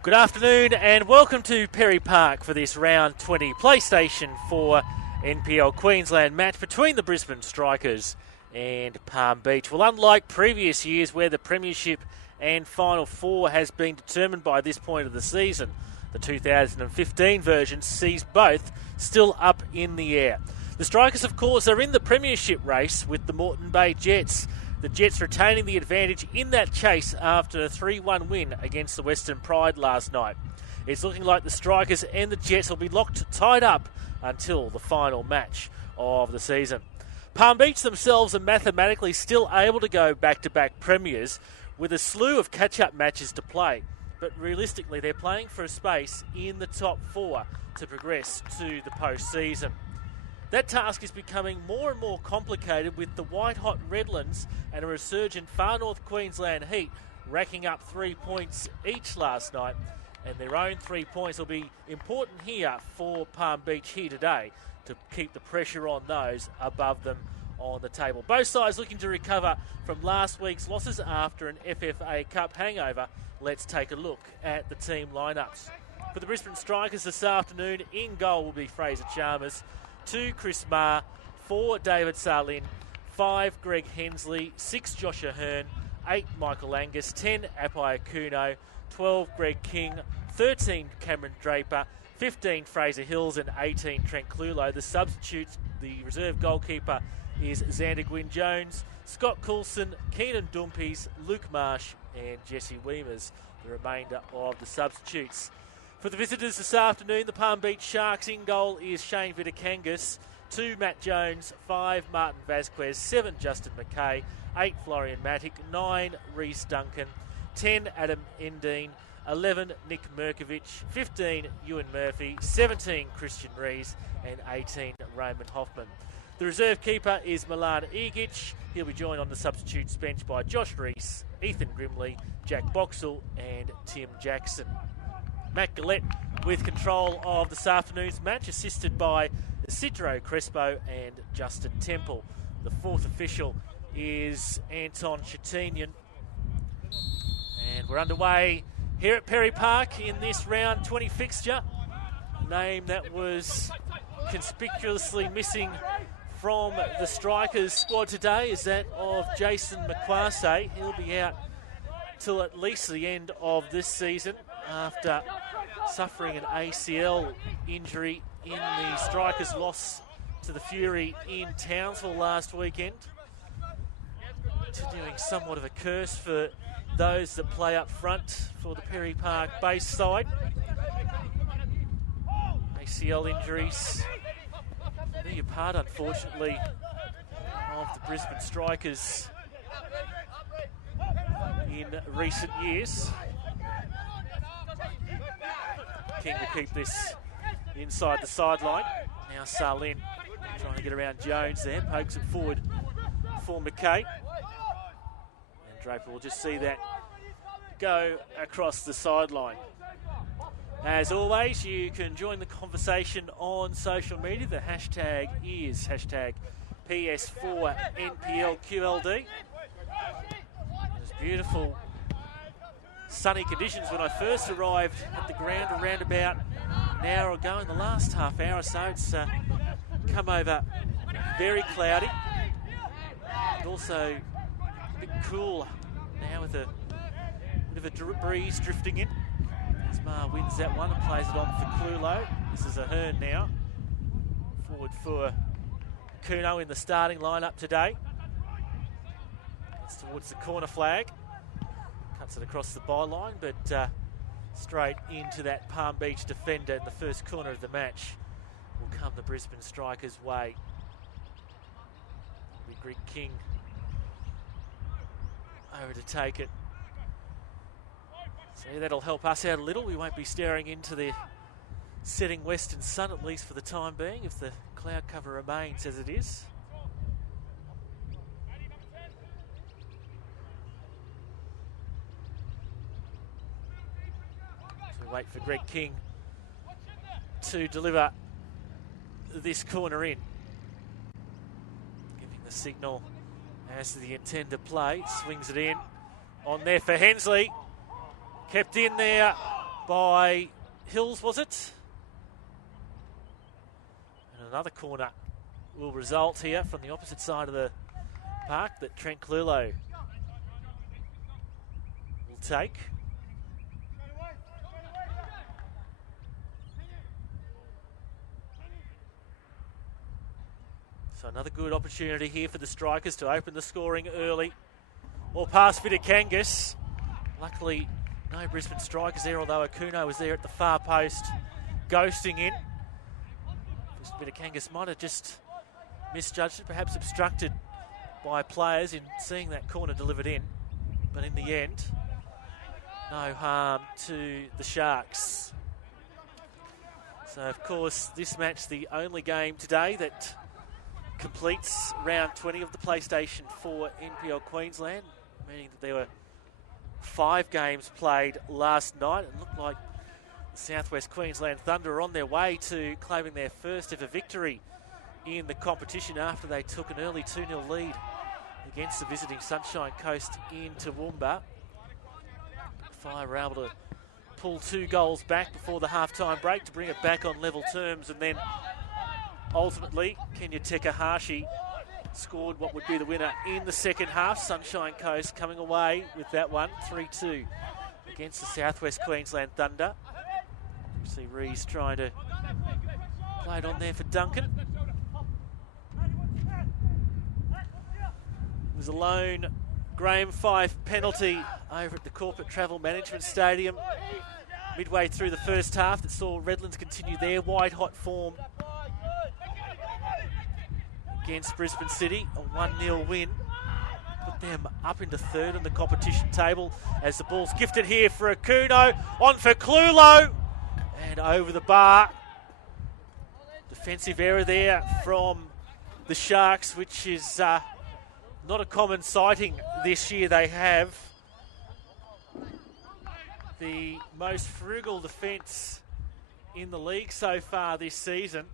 Good afternoon and welcome to Perry Park for this round 20 PlayStation 4 NPL Queensland match between the Brisbane Strikers and Palm Beach. Well, unlike previous years where the Premiership and Final Four has been determined by this point of the season, the 2015 version sees both still up in the air. The Strikers, of course, are in the Premiership race with the Moreton Bay Jets. The Jets retaining the advantage in that chase after a 3-1 win against the Western Pride last night. It's looking like the Strikers and the Jets will be tied up until the final match of the season. Palm Beach themselves are mathematically still able to go back-to-back premiers with a slew of catch-up matches to play. But realistically, they're playing for a space in the top four to progress to the postseason. That task is becoming more and more complicated with the white-hot Redlands and a resurgent Far North Queensland Heat racking up 3 points each last night. And their own 3 points will be important here for Palm Beach here today to keep the pressure on those above them on the table. Both sides looking to recover from last week's losses after an FFA Cup hangover. Let's take a look at the team lineups. For the Brisbane Strikers this afternoon, in goal will be Fraser Chalmers. 2, Chris Maher, 4, David Sarlin, 5, Greg Hensley, 6, Josh Ahern, 8, Michael Angus, 10, Apai Akuno, 12, Greg King, 13, Cameron Draper, 15, Fraser Hills, and 18, Trent Clulo. The substitutes, the reserve goalkeeper is Xander Gwynne-Jones, Scott Coulson, Keenan Dumpies, Luke Marsh, and Jesse Weemers, the remainder of the substitutes. For the visitors this afternoon, the Palm Beach Sharks in goal is Shane Vitakangas, 2, Matt Jones, 5, Martin Vasquez, 7, Justin McKay, 8, Florian Matic, 9, Reece Duncan, 10, Adam Endine, 11, Nick Merkovich, 15, Ewan Murphy, 17, Christian Rees, and 18, Raymond Hoffman. The reserve keeper is Milan Igic. He'll be joined on the substitutes bench by Josh Rees, Ethan Grimley, Jack Boxall, and Tim Jackson. Matt Gillette with control of this afternoon's match, assisted by Isidro Crespo and Justin Temple. The fourth official is Anton Chetinian. And we're underway here at Perry Park in this round 20 fixture. A name that was conspicuously missing from the Strikers squad today is that of Jason McQuarrie. He'll be out till at least the end of this season after suffering an ACL injury in the Strikers' loss to the Fury in Townsville last weekend. Continuing somewhat of a curse for those that play up front for the Perry Park base side. ACL injuries be a part, unfortunately, of the Brisbane Strikers in recent years. King will keep this inside the sideline. Now Sarlin trying to get around Jones there, pokes it forward for McKay. And Draper will just see that go across the sideline. As always, you can join the conversation on social media. The hashtag is hashtag PS4NPLQLD. It was beautiful sunny conditions when I first arrived at the ground around about an hour ago. In the last half hour or so, it's come over very cloudy. And also a bit cool now with a bit of a breeze drifting in. As Maher wins that one and plays it on for Clulo. This is Ahern now. Forward for Kuno in the starting lineup today. It's towards the corner flag. Cuts it across the byline, but straight into that Palm Beach defender in the first corner of the match will come the Brisbane Strikers' way. It'll be Greg King over to take it. So that'll help us out a little. We won't be staring into the setting western sun, at least for the time being, if the cloud cover remains as it is. So we wait for Greg King to deliver this corner in. Giving the signal as to the intended play. Swings it in. On there for Hensley. Kept in there by Hills, was it? And another corner will result here from the opposite side of the park that Trent Clulo will take. So another good opportunity here for the Strikers to open the scoring early. Or pass Vitikangas. Luckily, no Brisbane Strikers there, although Akuno was there at the far post, ghosting in. Vitikangas might have just misjudged it, perhaps obstructed by players in seeing that corner delivered in. But in the end, no harm to the Sharks. So, of course, this match the only game today that completes round 20 of the PlayStation 4 NPL Queensland, meaning that there were 5 games played last night. It looked like the Southwest Queensland Thunder are on their way to claiming their first ever victory in the competition after they took an early 2-0 lead against the visiting Sunshine Coast in Toowoomba. Fire were able to pull 2 goals back before the half-time break to bring it back on level terms, and then ultimately, Kenya Takahashi scored what would be the winner in the second half. Sunshine Coast coming away with that one, 3-2 against the Southwest Queensland Thunder. See Rees trying to play it on there for Duncan. It was a lone Graham Fife penalty over at the Corporate Travel Management Stadium midway through the first half that saw Redlands continue their white-hot form against Brisbane City, a 1-0 win. Put them up into third on the competition table as the ball's gifted here for Akuno, on for Clulo, and over the bar. Defensive error there from the Sharks, which is not a common sighting this year. They have the most frugal defence in the league so far this season.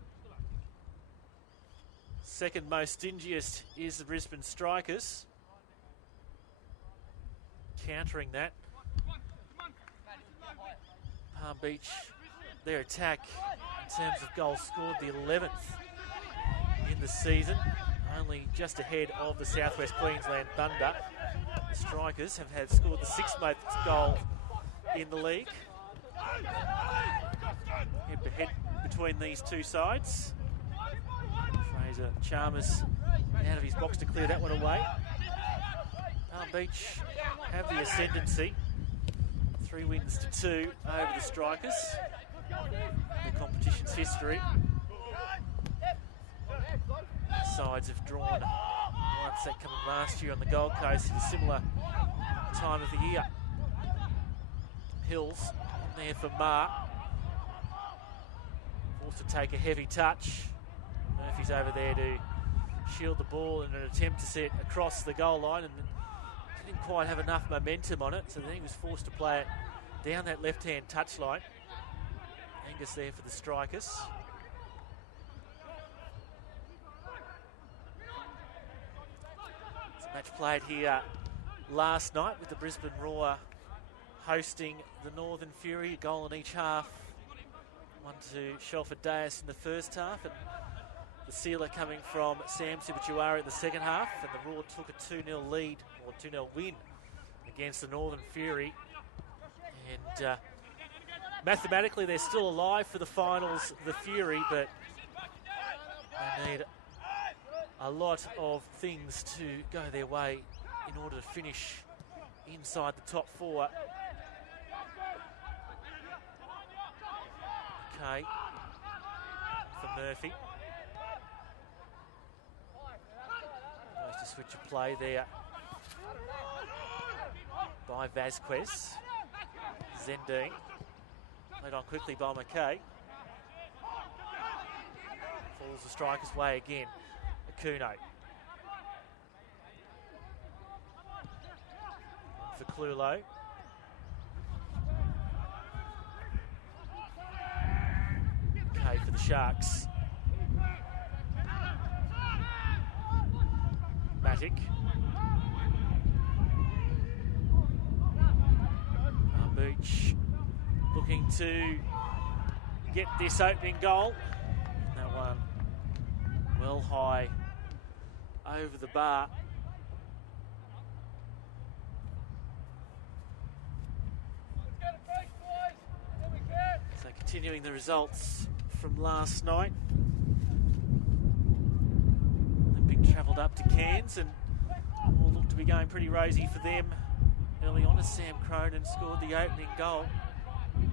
Second most stingiest is the Brisbane Strikers. Countering that, Palm Beach, their attack in terms of goals scored, the 11th in the season, only just ahead of the Southwest Queensland Thunder. The Strikers have scored the 6th most goal in the league. Head to head between these two sides. Fraser Chalmers out of his box to clear that one away. Palm Beach have the ascendancy. 3 wins to 2 over the Strikers. The competition's history. Sides have drawn one set coming last year on the Gold Coast at a similar time of the year. Hills on there for Marr. Forced to take a heavy touch. Murphy's over there to shield the ball in an attempt to set across the goal line, and didn't quite have enough momentum on it, so then he was forced to play it down that left-hand touchline. Angus there for the Strikers. It's a match played here last night with the Brisbane Roar hosting the Northern Fury, a goal in each half. 1 to Shelford Dias in the first half, and the sealer coming from Sam Sibachuara in the second half, and the Roar took a 2-0 lead, or 2-0 win against the Northern Fury. And mathematically they're still alive for the finals, the Fury, but they need a lot of things to go their way in order to finish inside the top 4. Okay, for Murphy. Nice to switch a play there by Vasquez. Zendine. Played on quickly by McKay. Falls the Strikers' way again. Akuno. For Clulo. Okay for the Sharks. Matic. Beach looking to get this opening goal. That one well high over the bar. So continuing the results from last night. Olympic travelled up to Cairns and all looked to be going pretty rosy for them early on as Sam Cronin scored the opening goal. There's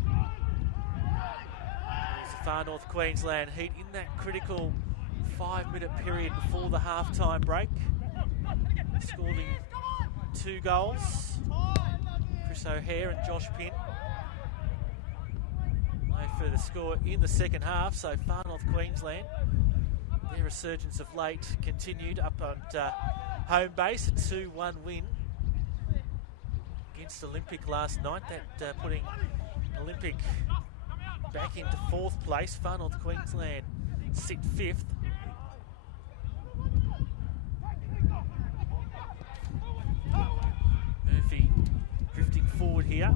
the Far North Queensland Heat in that critical 5-minute period before the half-time break. Scoring 2 goals. Chris O'Hare and Josh Pinn. No further score in the second half, so Far North Queensland, their resurgence of late continued up at home base, a 2-1 win against Olympic last night. That putting Olympic back into 4th place. Far North Queensland sit 5th. Murphy drifting forward here.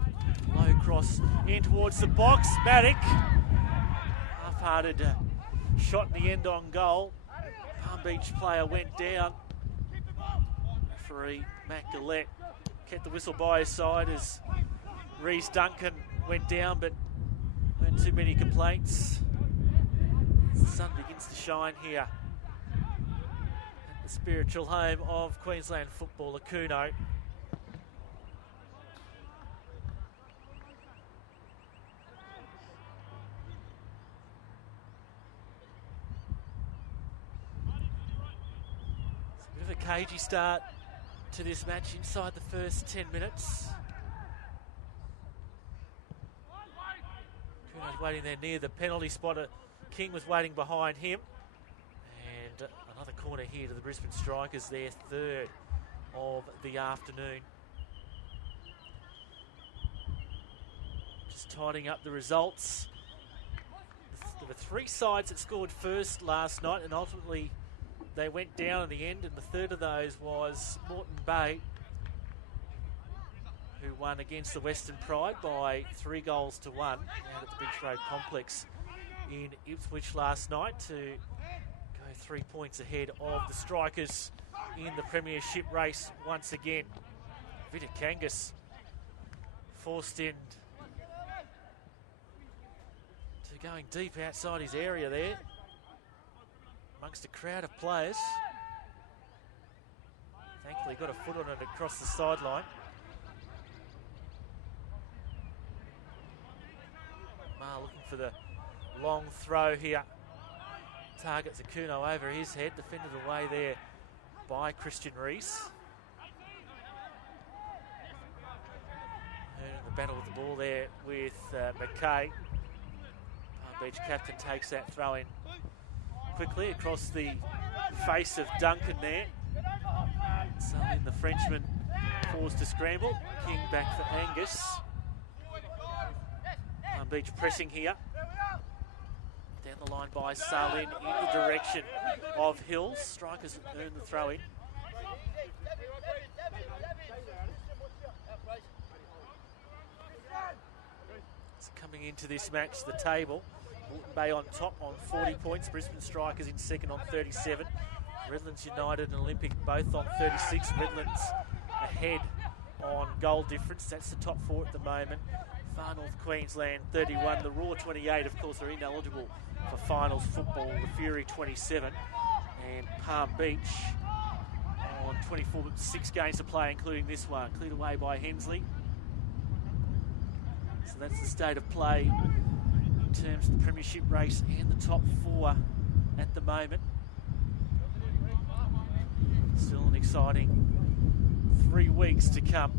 Low cross in towards the box. Maddock. Half-hearted shot in the end on goal. Palm Beach player went down. Referee Matt Gillette kept the whistle by his side as Reece Duncan went down, but weren't too many complaints. The sun begins to shine here at the spiritual home of Queensland football, Akuno. It's a bit of a cagey start to this match inside the first 10 minutes. Kuno's waiting there near the penalty spot. King was waiting behind him. And another corner here to the Brisbane Strikers, their 3rd of the afternoon. Just tidying up the results. There were 3 sides that scored first last night, and ultimately they went down in the end, and the 3rd of those was Moreton Bay, who won against the Western Pride by 3 goals to 1 out at the Beach Road Complex in Ipswich last night to go 3 points ahead of the Strikers in the premiership race once again. Vita Kangas forced in to going deep outside his area there amongst a crowd of players. Thankfully got a foot on it across the sideline. Mar looking for the long throw here. Targets Akuno over his head, defended away there by Christian Reese. And the battle with the ball there with McKay. Palm Beach captain takes that throw in quickly across the face of Duncan there. Suddenly the Frenchman forced to scramble. King back for Angus. Palm Beach pressing here. Down the line by Salin in the direction of Hills. Strikers earn the throw in. So coming into this match, the table. Moreton Bay on top on 40 points. Brisbane Strikers in second on 37. Redlands United and Olympic both on 36. Redlands ahead on goal difference. That's the top 4 at the moment. Far North Queensland 31. The Raw 28, of course, are ineligible for finals football. The Fury 27. And Palm Beach on 24, but 6 games to play, including this one. Cleared away by Hensley. So that's the state of play in terms of the premiership race and the top 4 at the moment. Still an exciting 3 weeks to come.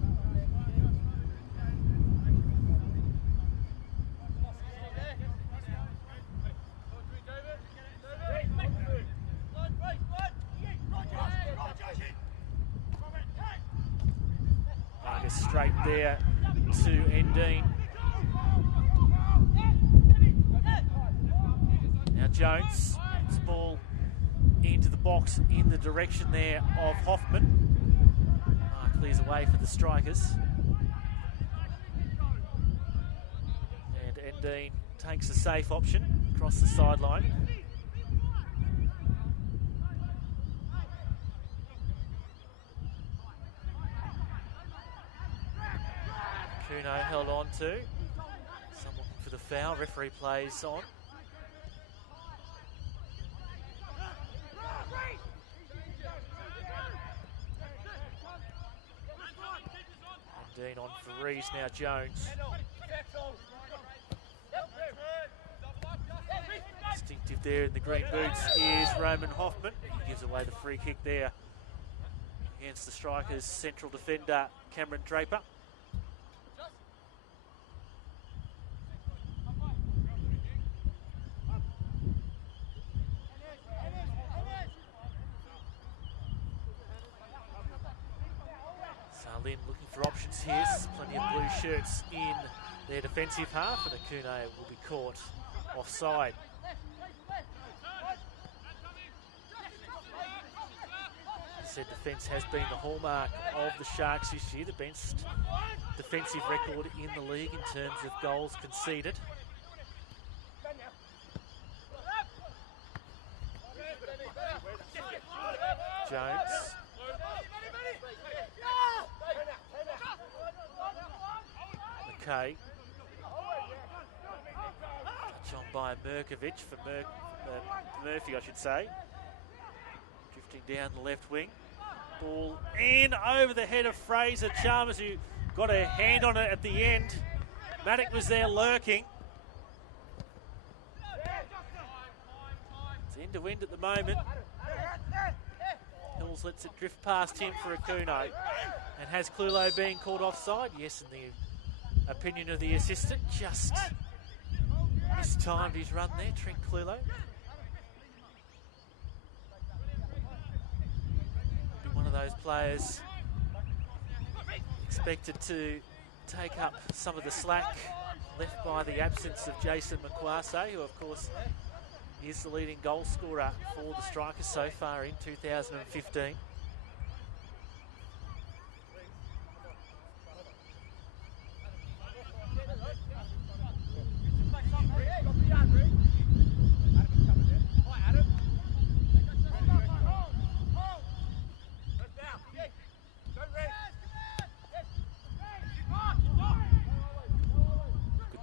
Vargas straight there to Endine. Now Jones puts the ball into the box in the direction there of Hoffman. Clears away for the Strikers. Dean takes a safe option across the sideline. Kuno held on to. Some looking for the foul. Referee plays on. And Dean on for Reeves, now Jones. Instinctive there in the green boots is Roman Hoffman. He gives away the free kick there against the Strikers' central defender, Cameron Draper. Salim looking for options here. Plenty of blue shirts in their defensive half, and Akune will be caught offside. Said defence has been the hallmark of the Sharks this year, the best defensive record in the league in terms of goals conceded. Jones. McKay. Touch on by Murkovic for Murphy, I should say. Drifting down the left wing. Ball in over the head of Fraser Chalmers, who got a hand on it at the end. Maddock was there lurking. It's end to end at the moment. Hills lets it drift past him for Akuno. And has Clulo been called offside? Yes, in the opinion of the assistant. Just mistimed his run there, Trent Clulo. One of those players expected to take up some of the slack left by the absence of Jason McQuarrie, who of course is the leading goal scorer for the Strikers so far in 2015.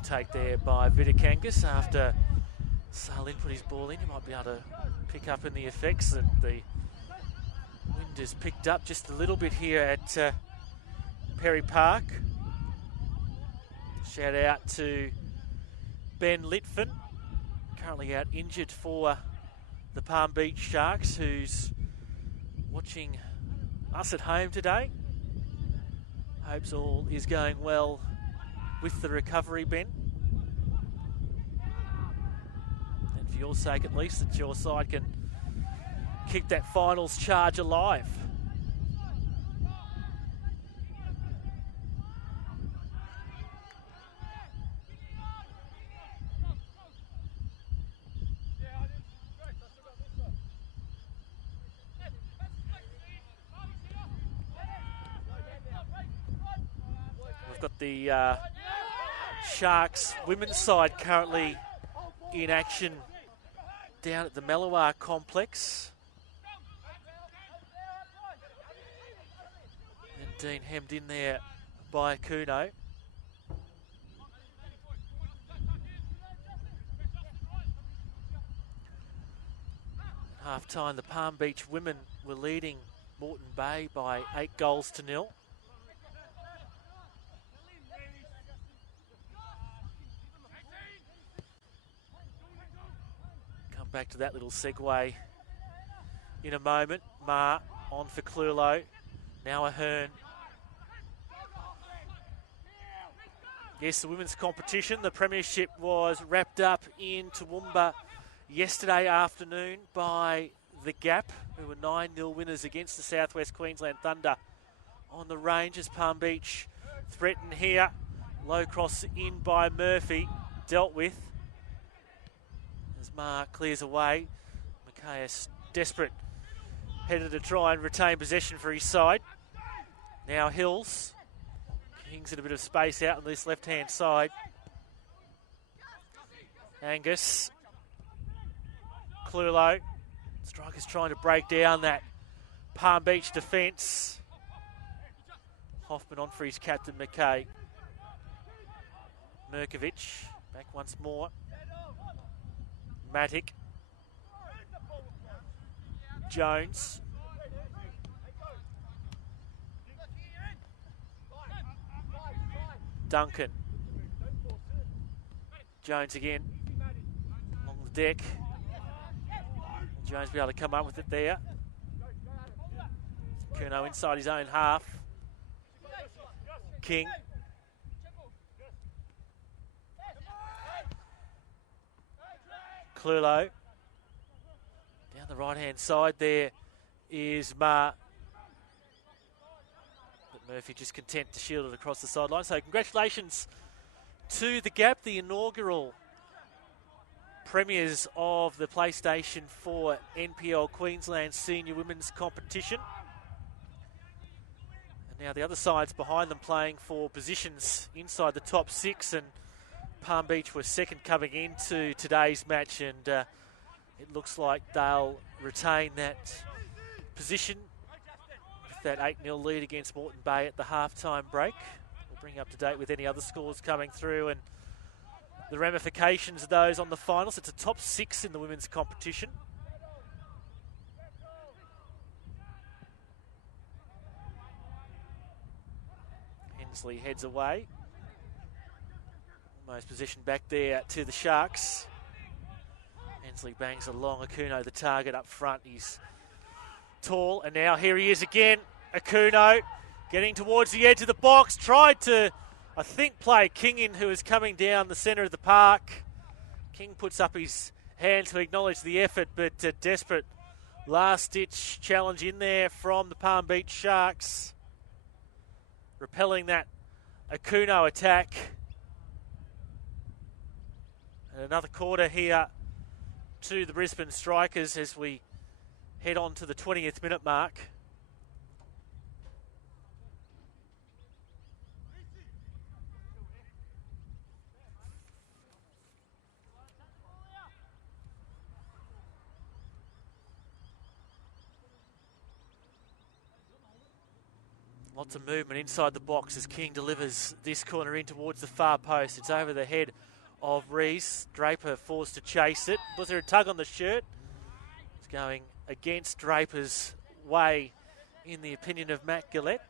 Take there by Vidakangas after Salim put his ball in. He might be able to pick up in the effects that the wind has picked up just a little bit here at Perry Park. Shout out to Ben Litfin, currently out injured for the Palm Beach Sharks, who's watching us at home today. Hopes all is going well with the recovery, Ben. And for your sake at least, that your side can keep that finals charge alive. We've got the Sharks women's side currently in action down at the Mellawar complex. And Dean hemmed in there by Kuno. At half time, the Palm Beach women were leading Moreton Bay by 8-0. Back to that little segue in a moment. Ma on for Clulo. Now Ahern. Yes, the women's competition, the premiership, was wrapped up in Toowoomba yesterday afternoon by the Gap, who were 9-0 winners against the South West Queensland Thunder on the Rangers. Palm Beach threatened here. Low cross in by Murphy, dealt with. As Mark clears away, Macias desperate, headed to try and retain possession for his side. Now Hills. Kings in a bit of space out on this left-hand side. Angus. Clulo. Strikers trying to break down that Palm Beach defence. Hoffman on for his captain, McKay. Mirkovic back once more. Matic. Jones. Duncan. Jones again. Along the deck. Jones be able to come up with it there. Curnow inside his own half. King. Clulo. Down the right-hand side there is Ma. But Murphy just content to shield it across the sideline. So congratulations to the Gap, the inaugural premiers of the PlayStation 4 NPL Queensland Senior Women's Competition. And now the other side's behind them playing for positions inside the top 6, and Palm Beach were second coming into today's match, and it looks like they'll retain that position with that 8-0 lead against Moreton Bay at the halftime break. We'll bring you up to date with any other scores coming through and the ramifications of those on the finals. It's a top 6 in the women's competition. Hensley heads away. Almost positioned back there to the Sharks. Hensley bangs along. Akuno, the target up front. He's tall, and now here he is again. Akuno getting towards the edge of the box. Tried to, I think, play King in, who is coming down the centre of the park. King puts up his hand to acknowledge the effort, but a desperate last-ditch challenge in there from the Palm Beach Sharks, repelling that Akuno attack. And another quarter here to the Brisbane Strikers as we head on to the 20th minute mark. Lots of movement inside the box as King delivers this corner in towards the far post. It's over the head of Rees. Draper forced to chase it. Was there a tug on the shirt? It's going against Draper's way, in the opinion of Matt Gillette.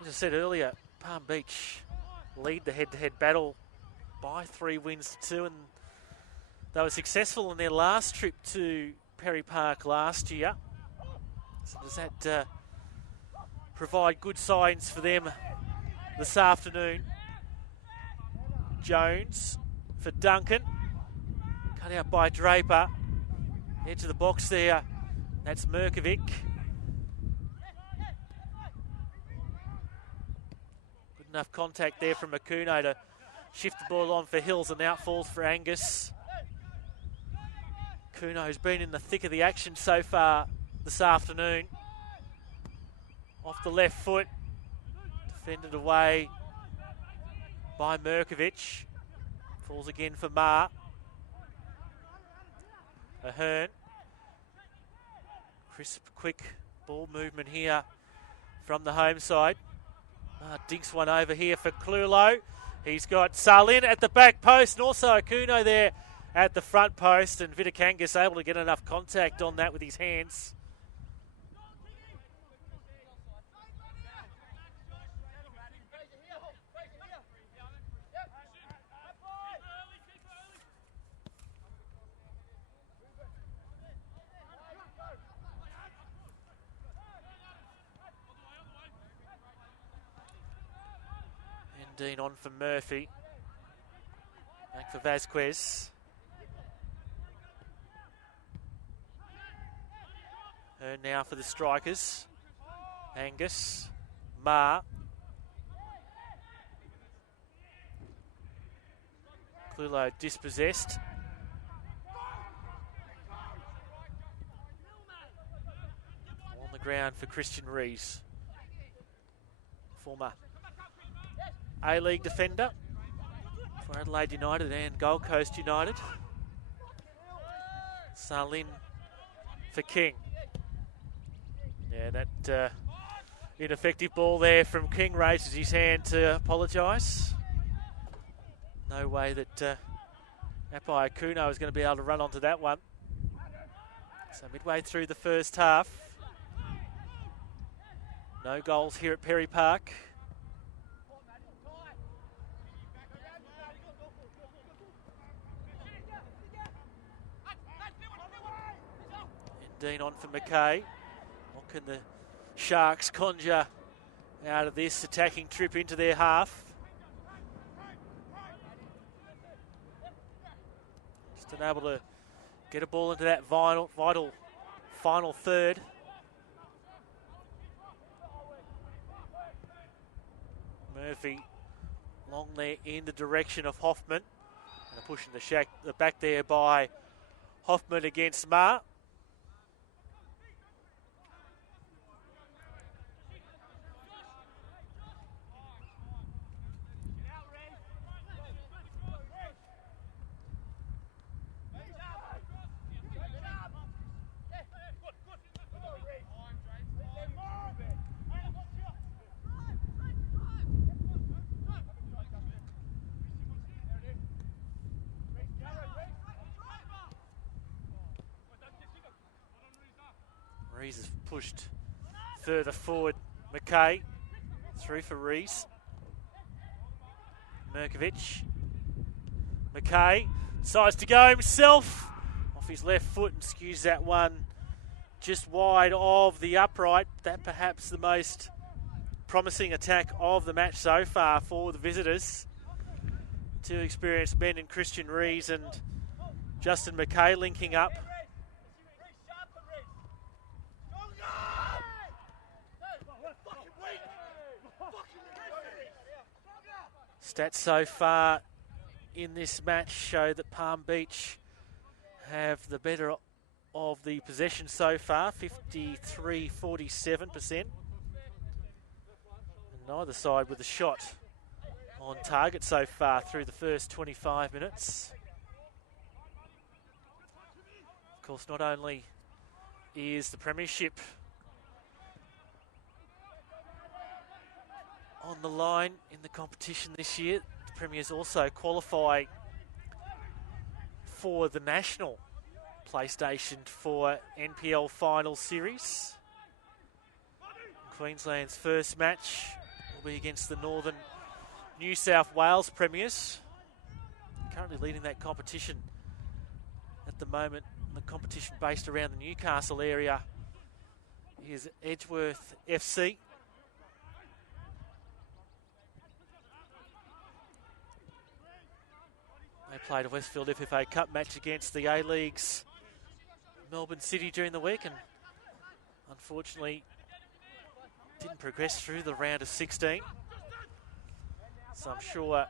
As I said earlier, Palm Beach lead the head-to-head battle by 3 wins to 2, and they were successful in their last trip to Perry Park last year. So does that provide good signs for them this afternoon? Jones for Duncan. Cut out by Draper. Edge of the box there. That's Mirkovic. Good enough contact there from Akuno to shift the ball on for Hills, and out falls for Angus. Akuno's been in the thick of the action so far this afternoon. Off the left foot. Defended away by Mirkovic. Falls again for Ma. Ahern. Crisp, quick ball movement here from the home side. Dinks one over here for Clulo. He's got Salin at the back post, and also Akuno there at the front post, and Vitikangas able to get enough contact on that with his hands. Dean on for Murphy. Back for Vasquez. And now for the Strikers. Angus. Ma. Clulo dispossessed. On the ground for Christian Rees. Former A-League defender. for Adelaide United and Gold Coast United. Salin for King. Yeah, that ineffective ball there from King raises his hand to apologise. No way that Apai Akuno is going to be able to run onto that one. So midway through the first half. No goals here at Perry Park. And Dean on for McKay. What can the Sharks conjure out of this attacking trip into their half? Just unable to get a ball into that vital final third. Murphy long there in the direction of Hoffman. And pushing the back there by Hoffman against Ma. Rees has pushed further forward. McKay through for Rees. Mirkovic. McKay decides to go himself off his left foot and skews that one just wide of the upright. That perhaps the most promising attack of the match so far for the visitors. Two experienced men in Christian Rees and Justin McKay linking up. Stats so far in this match show that Palm Beach have the better of the possession so far, 53-47%. And neither side with a shot on target so far through the first 25 minutes. Of course, not only is the Premiership on the line in the competition this year, the Premiers also qualify for the National PlayStation 4 NPL Final Series. Queensland's first match will be against the Northern New South Wales Premiers. Currently leading that competition at the moment, the competition based around the Newcastle area is Edgeworth FC. They played a Westfield FFA Cup match against the A-League's Melbourne City during the week and unfortunately didn't progress through the round of 16. So I'm sure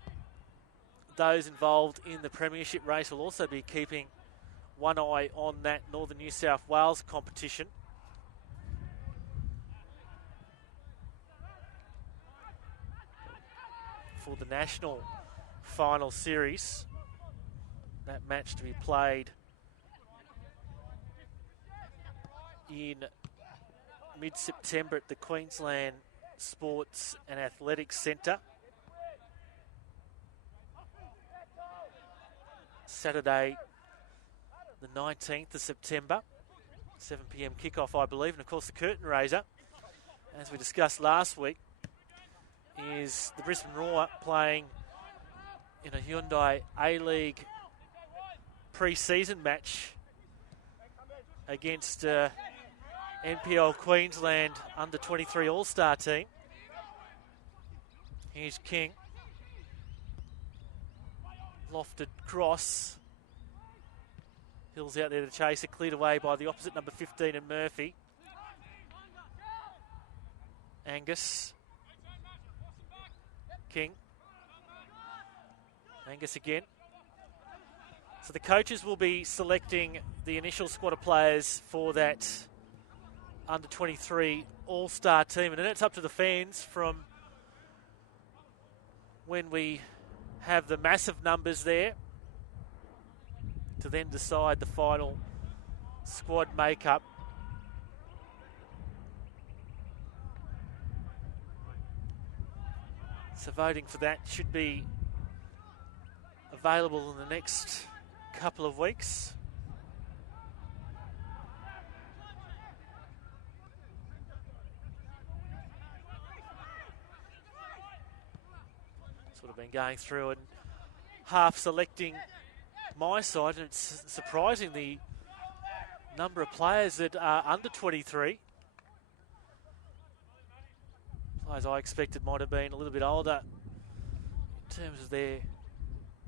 those involved in the Premiership race will also be keeping one eye on that Northern New South Wales competition. For the National Final Series, that match to be played in mid-September at the Queensland Sports and Athletics Centre. Saturday, the 19th of September, 7 p.m. kickoff, I believe. And of course, the curtain raiser, as we discussed last week, is the Brisbane Roar playing in a Hyundai A-League pre-season match against NPL Queensland under-23 All-Star team. Here's King. Lofted cross. Hill's out there to chase it, cleared away by the opposite number 15 and Murphy. Angus. King. Angus again. So the coaches will be selecting the initial squad of players for that under-23 All-Star team. And then it's up to the fans from when we have the massive numbers there to then decide the final squad makeup. So voting for that should be available in the next couple of weeks. Sort of been going through and half selecting my side, and it's surprising the number of players that are under 23. Players I expected might have been a little bit older in terms of their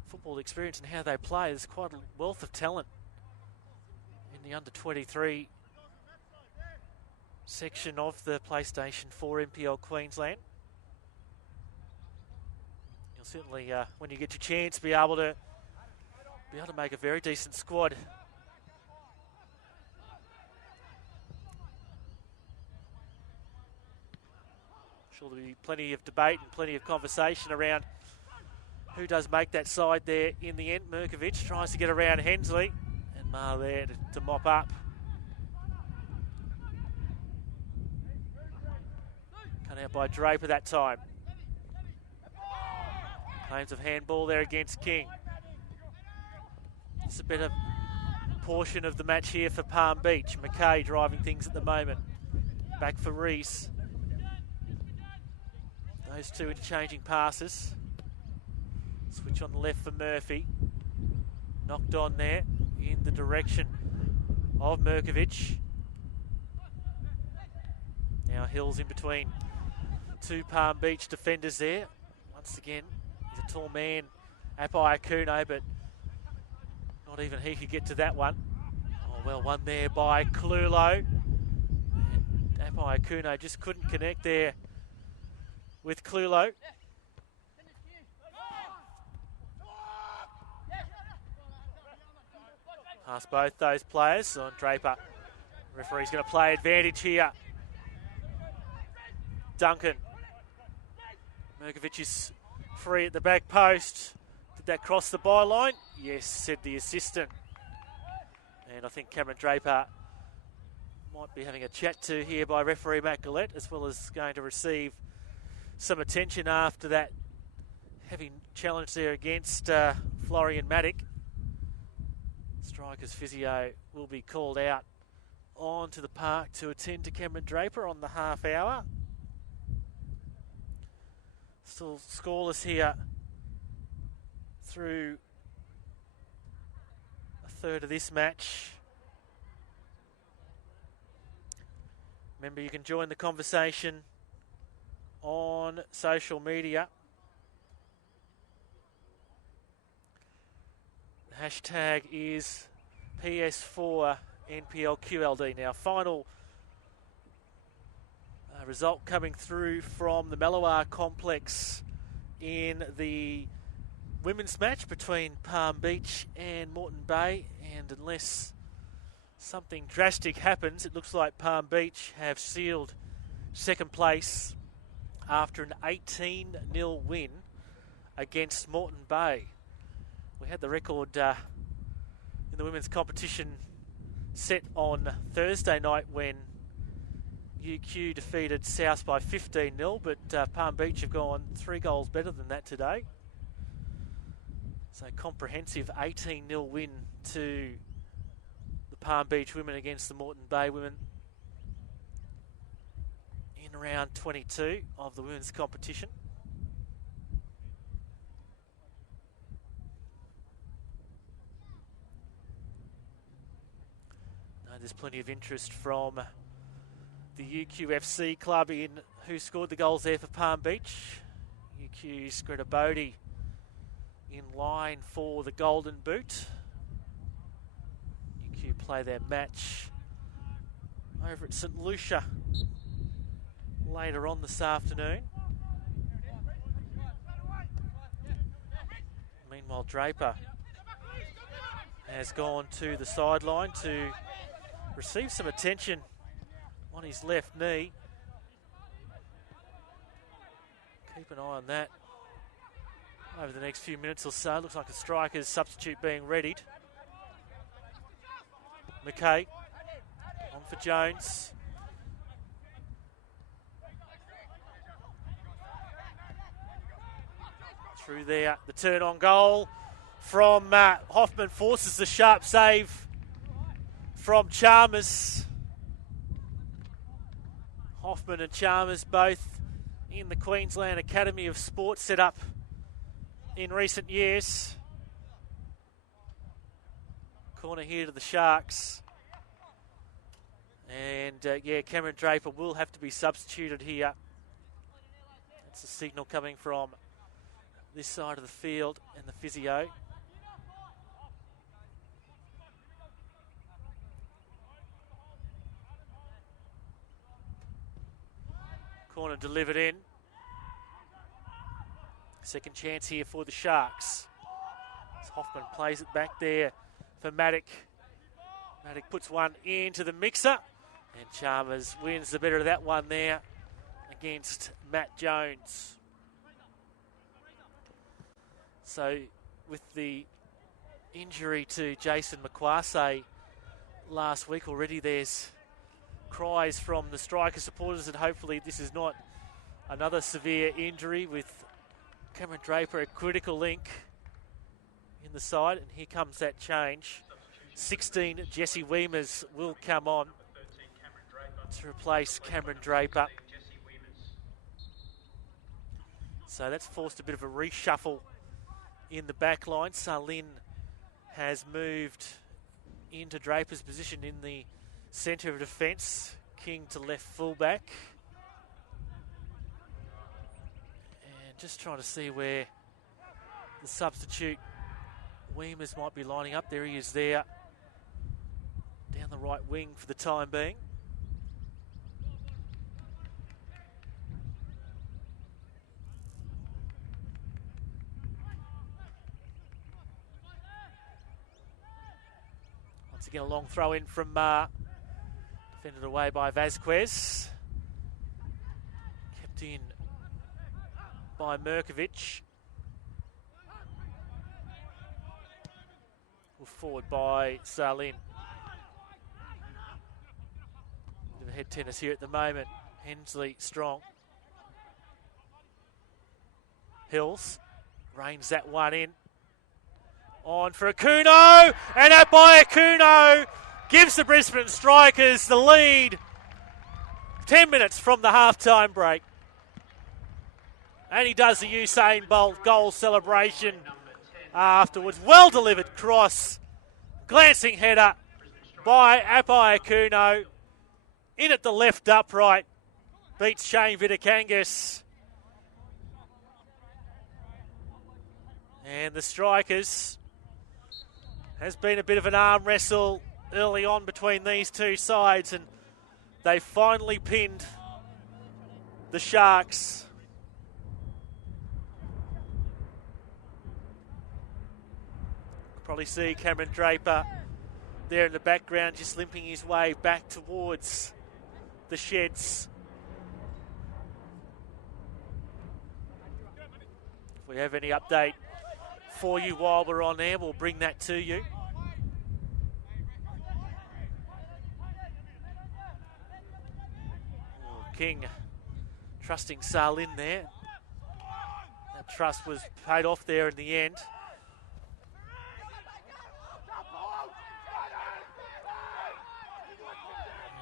football experience and how they play. There's quite a wealth of talent in the under 23 section of the PlayStation 4 NPL Queensland. You'll certainly, when you get your chance, be able to make a very decent squad. Sure, there'll be plenty of debate and plenty of conversation around who does make that side there in the end. Mirkovic tries to get around Hensley, and Ma there to mop up. Cut out by Draper that time. Claims of handball there against King. It's a better portion of the match here for Palm Beach. McKay driving things at the moment. Back for Reese. Those two interchanging passes. Switch on the left for Murphy. Knocked on there in the direction of Mirkovic. Now Hills in between two Palm Beach defenders there. Once again, he's a tall man, Apai Akuno, but not even he could get to that one. Oh, well won there by Clulo. And Apai Akuno just couldn't connect there with Clulo. Past both those players on Draper. Referee's going to play advantage here. Duncan. Mirkovic is free at the back post. Did that cross the byline? Yes, said the assistant. And I think Cameron Draper might be having a chat to here by referee Matt Gillette, as well as going to receive some attention after that heavy challenge there against Florian Maddock. Strikers physio will be called out onto the park to attend to Cameron Draper on the half hour. Still scoreless here through a third of this match. Remember, you can join the conversation on social media. The hashtag is PS4NPLQLD. Now, final result coming through from the Mellowar complex in the women's match between Palm Beach and Moreton Bay, and unless something drastic happens, it looks like Palm Beach have sealed second place after an 18-0 win against Moreton Bay. We had the record in the women's competition set on Thursday night when UQ defeated South by 15-0, but Palm Beach have gone 3 goals better than that today. So comprehensive 18-0 win to the Palm Beach women against the Moreton Bay women in round 22 of the women's competition. Now, there's plenty of interest from the UQFC club in who scored the goals there for Palm Beach. UQ's Greta Bodie in line for the Golden Boot. UQ play their match over at St Lucia later on this afternoon. Meanwhile, Draper has gone to the sideline to receive some attention on his left knee. Keep an eye on that over the next few minutes or so. Looks like a striker's substitute being readied. McKay on for Jones. Through there, the turn on goal from Hoffman forces the sharp save from Chalmers. Hoffman and Chalmers both in the Queensland Academy of Sport set up in recent years. Corner here to the Sharks. And Cameron Draper will have to be substituted here. That's a signal coming from this side of the field and the physio. Corner delivered in. Second chance here for the Sharks. As Hoffman plays it back there for Maddock. Maddock puts one into the mixer. And Chalmers wins the better of that one there against Matt Jones. So with the injury to Jason McQuarrie last week already, there's cries from the striker supporters that hopefully this is not another severe injury, with Cameron Draper a critical link in the side. And here comes that change. 16, Jesse Weemers will come on to replace Cameron Draper. So that's forced a bit of a reshuffle in the back line. Salin has moved into Draper's position in the centre of defence. King to left fullback. And just trying to see where the substitute Weemers might be lining up. There he is there. Down the right wing for the time being. Once again, a long throw in from defended away by Vasquez. Kept in by Merkovic. Forward by Salin. Bit of head tennis here at the moment. Hensley strong. Hills reins that one in. On for Akuno, and that by Akuno gives the Brisbane Strikers the lead. 10 minutes from the halftime break. And he does the Usain Bolt goal celebration afterwards. Well delivered cross. Glancing header by Apai Akuno. In at the left upright. Beats Shane Vitakangas. And the Strikers, has been a bit of an arm wrestle early on between these two sides, and they finally pinned the Sharks. Probably see Cameron Draper there in the background, just limping his way back towards the sheds. If we have any update for you while we're on air, we'll bring that to you. King trusting Salin there. That trust was paid off there in the end.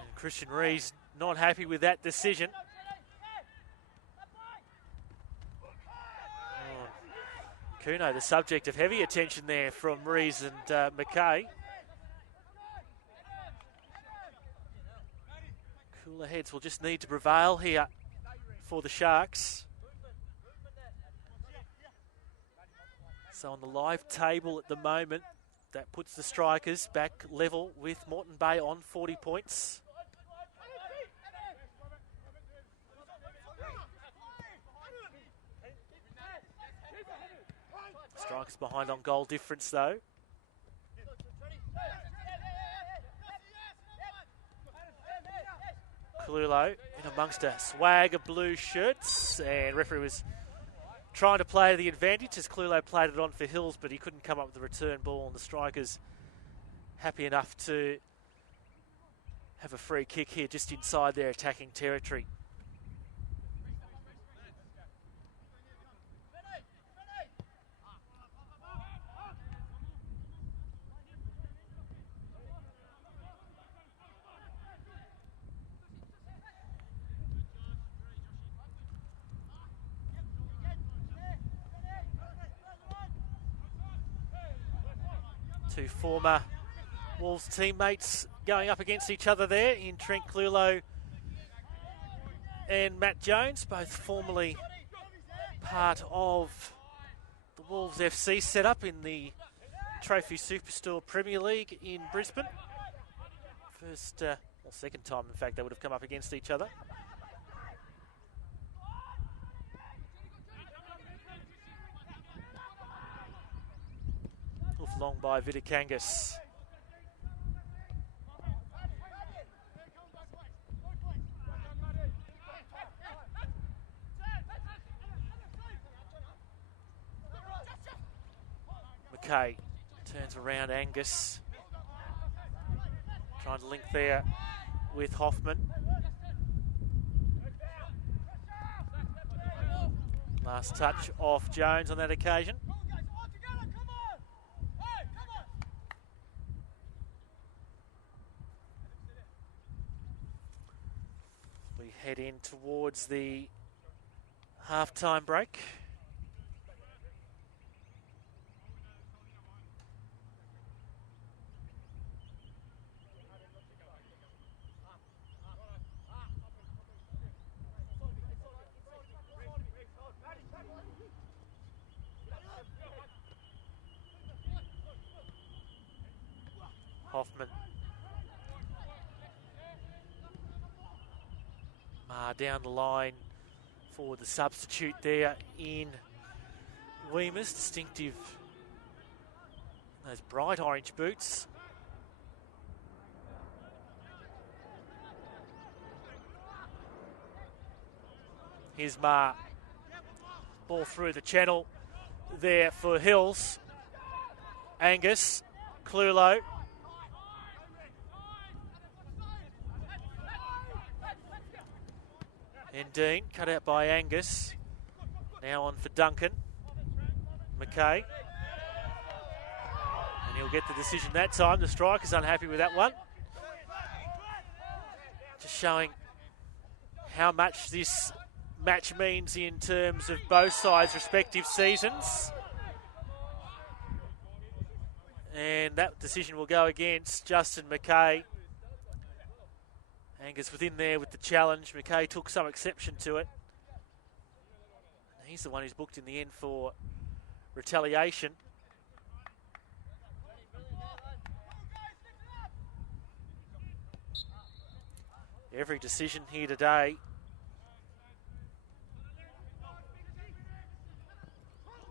And Christian Rees not happy with that decision. Kuno, the subject of heavy attention there from Rees and McKay. Cooler heads will just need to prevail here for the Sharks. So on the live table at the moment, that puts the Strikers back level with Moreton Bay on 40 points. Strikers behind on goal difference though. Clulo in amongst a swag of blue shirts, and referee was trying to play to the advantage as Clulo played it on for Hills, but he couldn't come up with the return ball, and the Strikers happy enough to have a free kick here just inside their attacking territory. Two former Wolves teammates going up against each other there in Trent Clulo and Matt Jones, both formerly part of the Wolves FC setup in the Trophy Superstore Premier League in Brisbane. First, or second time, in fact, they would have come up against each other. Hoof long by Vitikangas. McKay turns around Angus. Trying to link there with Hoffman. Last touch off Jones on that occasion. We head in towards the half-time break. Hoffman. Down the line for the substitute there in Weemers. Distinctive, those bright orange boots. Here's Ball through the channel there for Hills. Angus, Clulo. And Dean, cut out by Angus. Now on for Duncan. McKay. And he'll get the decision that time. The Strikers unhappy with that one. Just showing how much this match means in terms of both sides' respective seasons. And that decision will go against Justin McKay. Angus within there with the challenge. McKay took some exception to it. He's the one who's booked in the end for retaliation. Every decision here today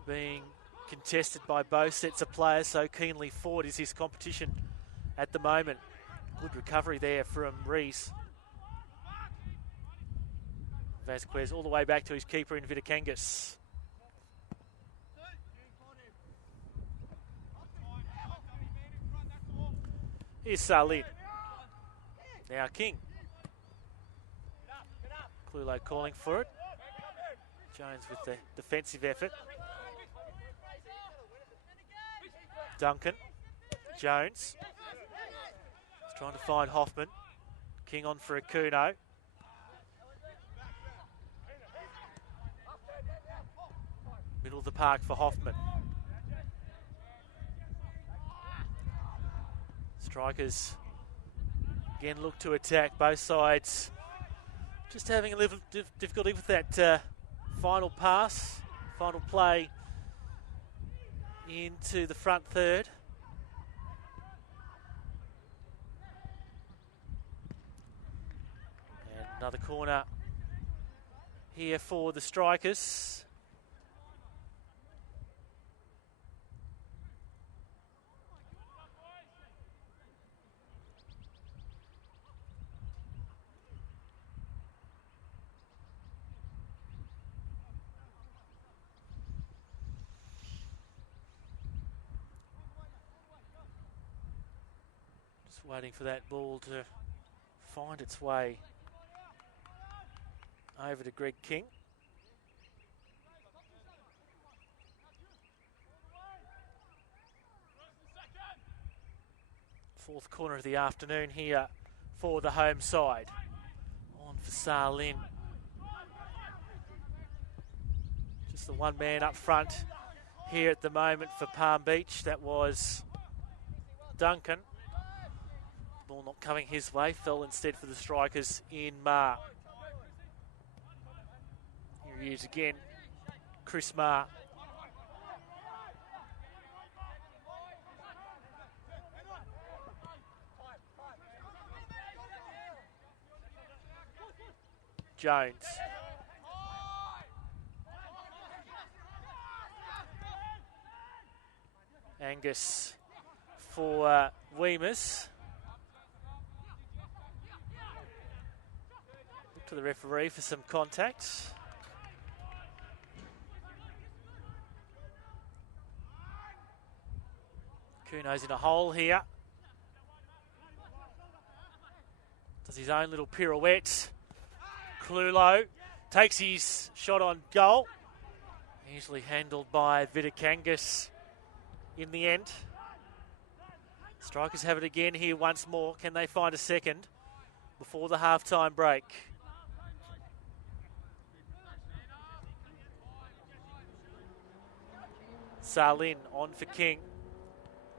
being contested by both sets of players, so keenly fought is this competition at the moment. Good recovery there from Rees. Vasquez all the way back to his keeper in Vitikangas. Here's Salid. Now King. Clulo calling for it. Jones with the defensive effort. Duncan. Jones. He's trying to find Hoffman. King on for Akuno. Middle of the park for Hoffman. Strikers again look to attack. Both sides just having a little difficulty with that final pass, final play into the front third. And another corner here for the Strikers. waiting for that ball to find its way over to Greg King. Fourth corner of the afternoon here for the home side. On for Salin. Just the one man up front here at the moment for Palm Beach. That was Duncan. Ball not coming his way. Fell instead for the Strikers in Ma. Here he is again. Chris Ma. Jones. Angus for Weemers. Look to the referee for some contact. Kuno's in a hole here. Does his own little pirouette. Clulo takes his shot on goal. Easily handled by Vidakangas in the end. Strikers have it again here once more. Can they find a second before the half-time break? Salin on for King.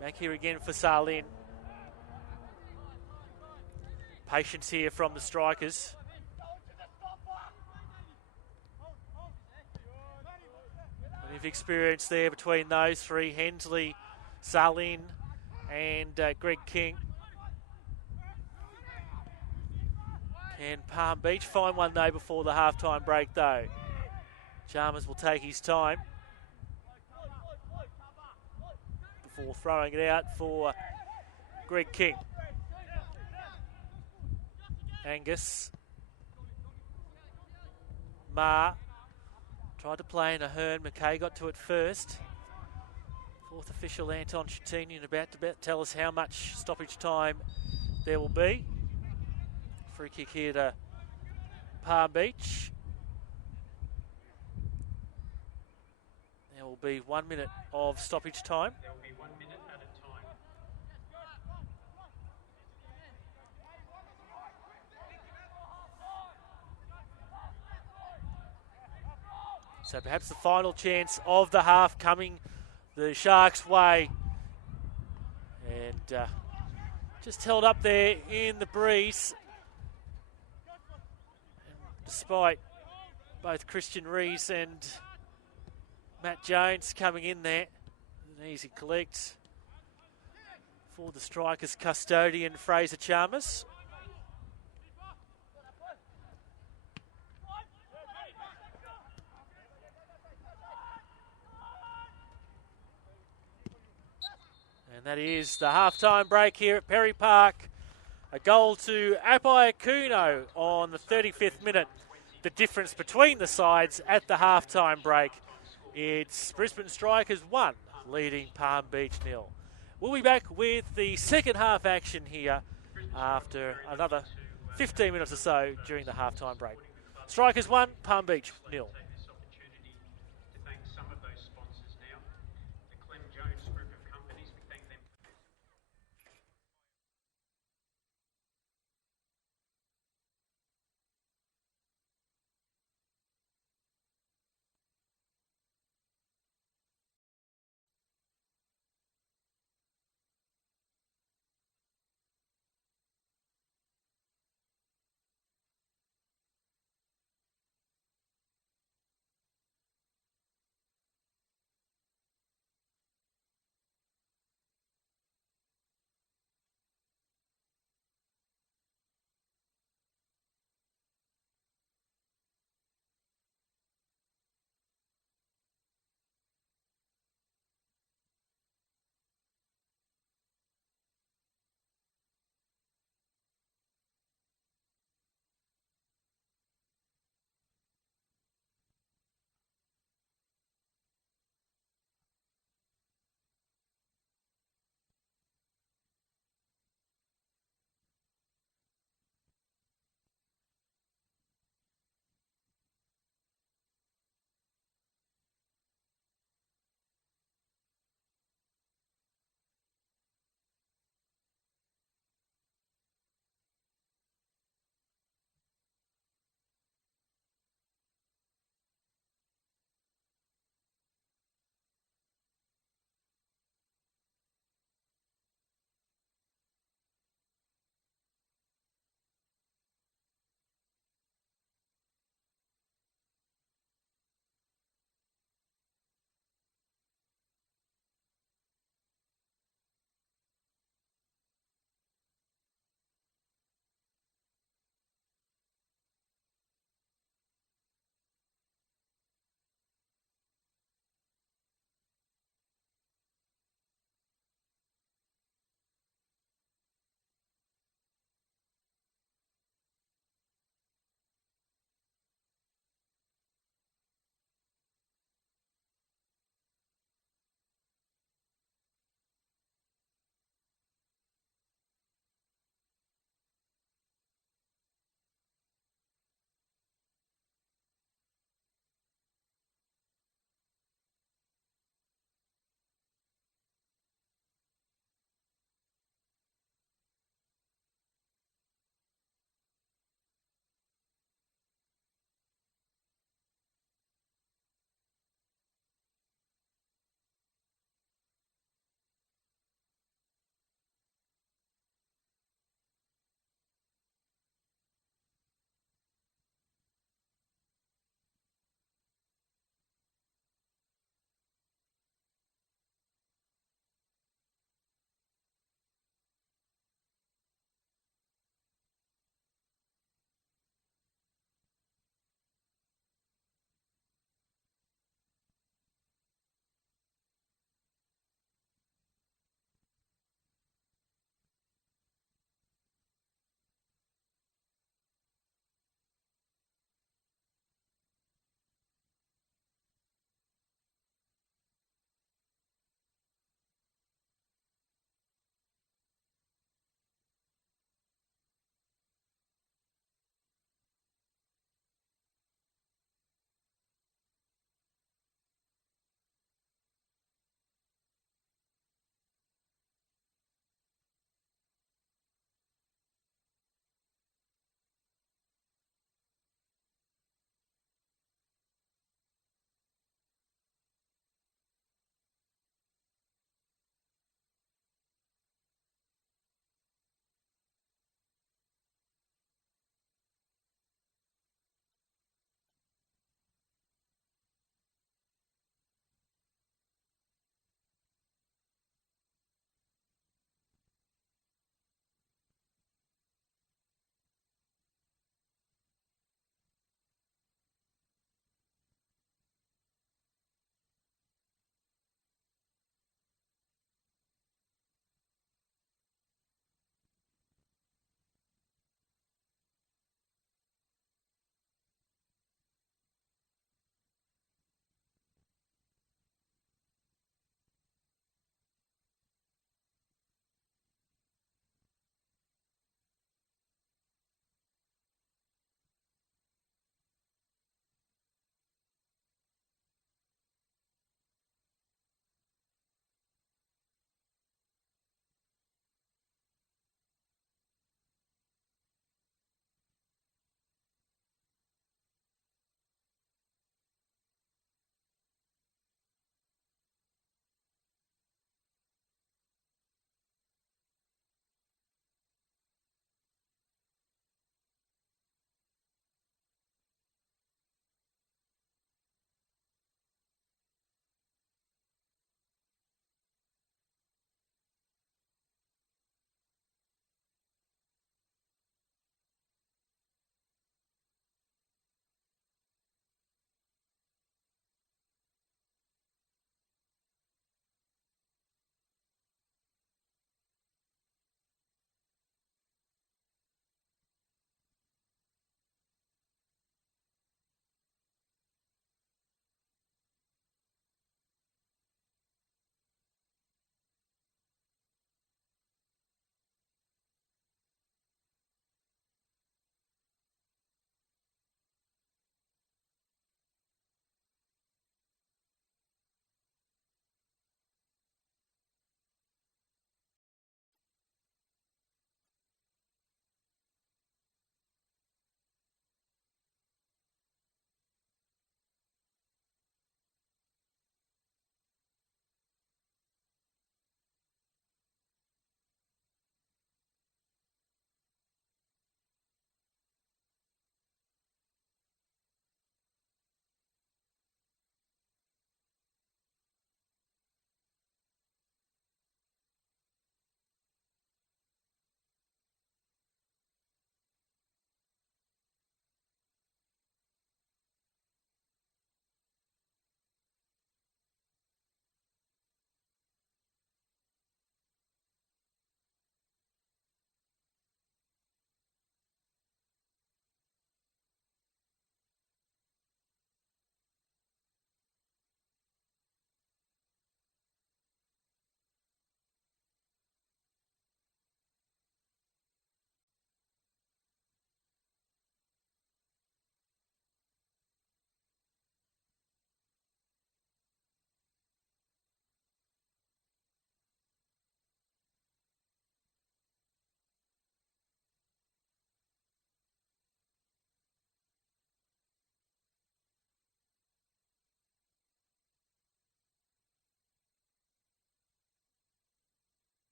Back here again for Salin. Patience here from the Strikers. Plenty of experience there between those three. Hensley, Salin and Greg King. Can Palm Beach find one though before the half-time break though? Chalmers will take his time before throwing it out for Greg King. Angus. Ma. Tried to play in a Hearn. McKay got to it first. Fourth official Anton Shatinian about to tell us how much stoppage time there will be. Free kick here to Palm Beach. There will be 1 minute of stoppage time. There will be 1 minute at a time. So perhaps the final chance of the half coming the Sharks' way. And just held up there in the breeze. And despite both Christian Rees and Matt Jones coming in there, an easy collect for the Strikers' custodian, Fraser Chalmers. And that is the half-time break here at Perry Park. A goal to Apai Kuno on the 35th minute. The difference between the sides at the half-time break. It's Brisbane Strikers 1, leading Palm Beach 0. We'll be back with the second half action here after another 15 minutes or so during the half-time break. Strikers 1, Palm Beach 0.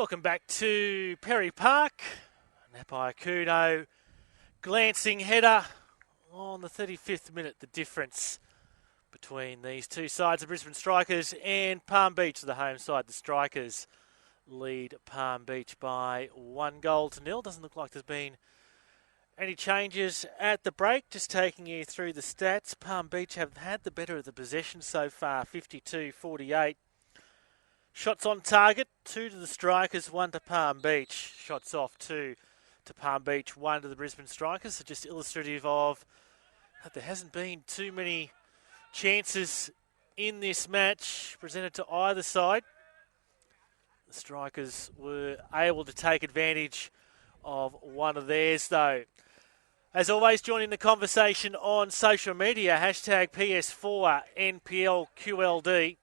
Welcome back to Perry Park. Napai Kuno, glancing header on the 35th minute. The difference between these two sides, the Brisbane Strikers and Palm Beach, the home side. The Strikers lead Palm Beach by 1-0. Doesn't look like there's been any changes at the break. Just taking you through the stats. Palm Beach have had the better of the possession so far, 52-48. Shots on target, 2 to the Strikers, 1 to Palm Beach. Shots off, 2 to Palm Beach, 1 to the Brisbane Strikers. So just illustrative of that there hasn't been too many chances in this match presented to either side. The Strikers were able to take advantage of one of theirs, though. As always, joining the conversation on social media, hashtag PS4NPLQLD.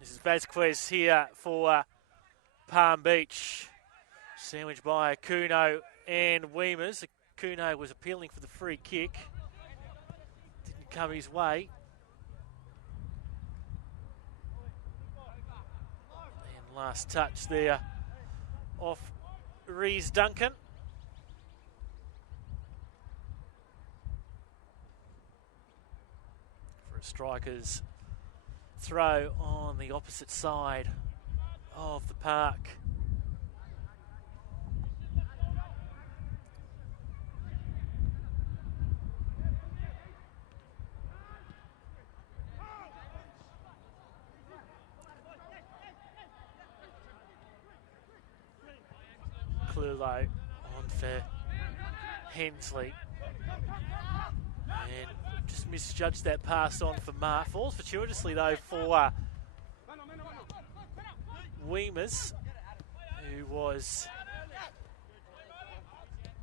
This is Vasquez here for Palm Beach. Sandwiched by Kuno and Weemers. Kuno was appealing for the free kick. Didn't come his way. And last touch there off Reese Duncan. For a Strikers throw on the opposite side of the park. Clulo on for Hensley. And just misjudged that pass on for Mark. Falls fortuitously though for Weemers, who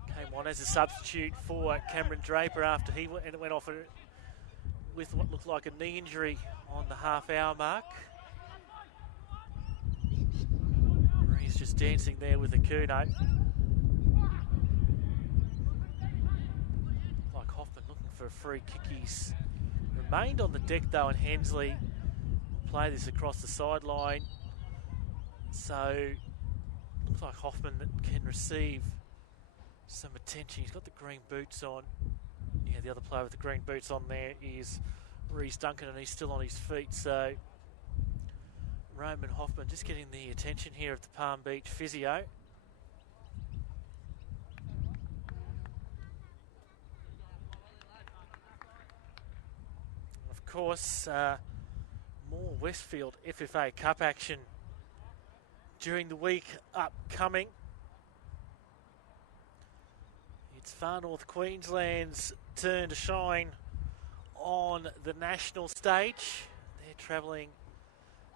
came on as a substitute for Cameron Draper after he went off with what looked like a knee injury on the half-hour mark. He's just dancing there with the Kuno. Like Hoffman looking for a free kick. He's remained on the deck though, and Hensley will play this across the sideline. So looks like Hoffman that can receive some attention. He's got the green boots on. Yeah, the other player with the green boots on there is Reese Duncan, and he's still on his feet. So Roman Hoffman just getting the attention here of the Palm Beach physio. Of course, more Westfield FFA Cup action during the week upcoming. It's Far North Queensland's turn to shine on the national stage. They're travelling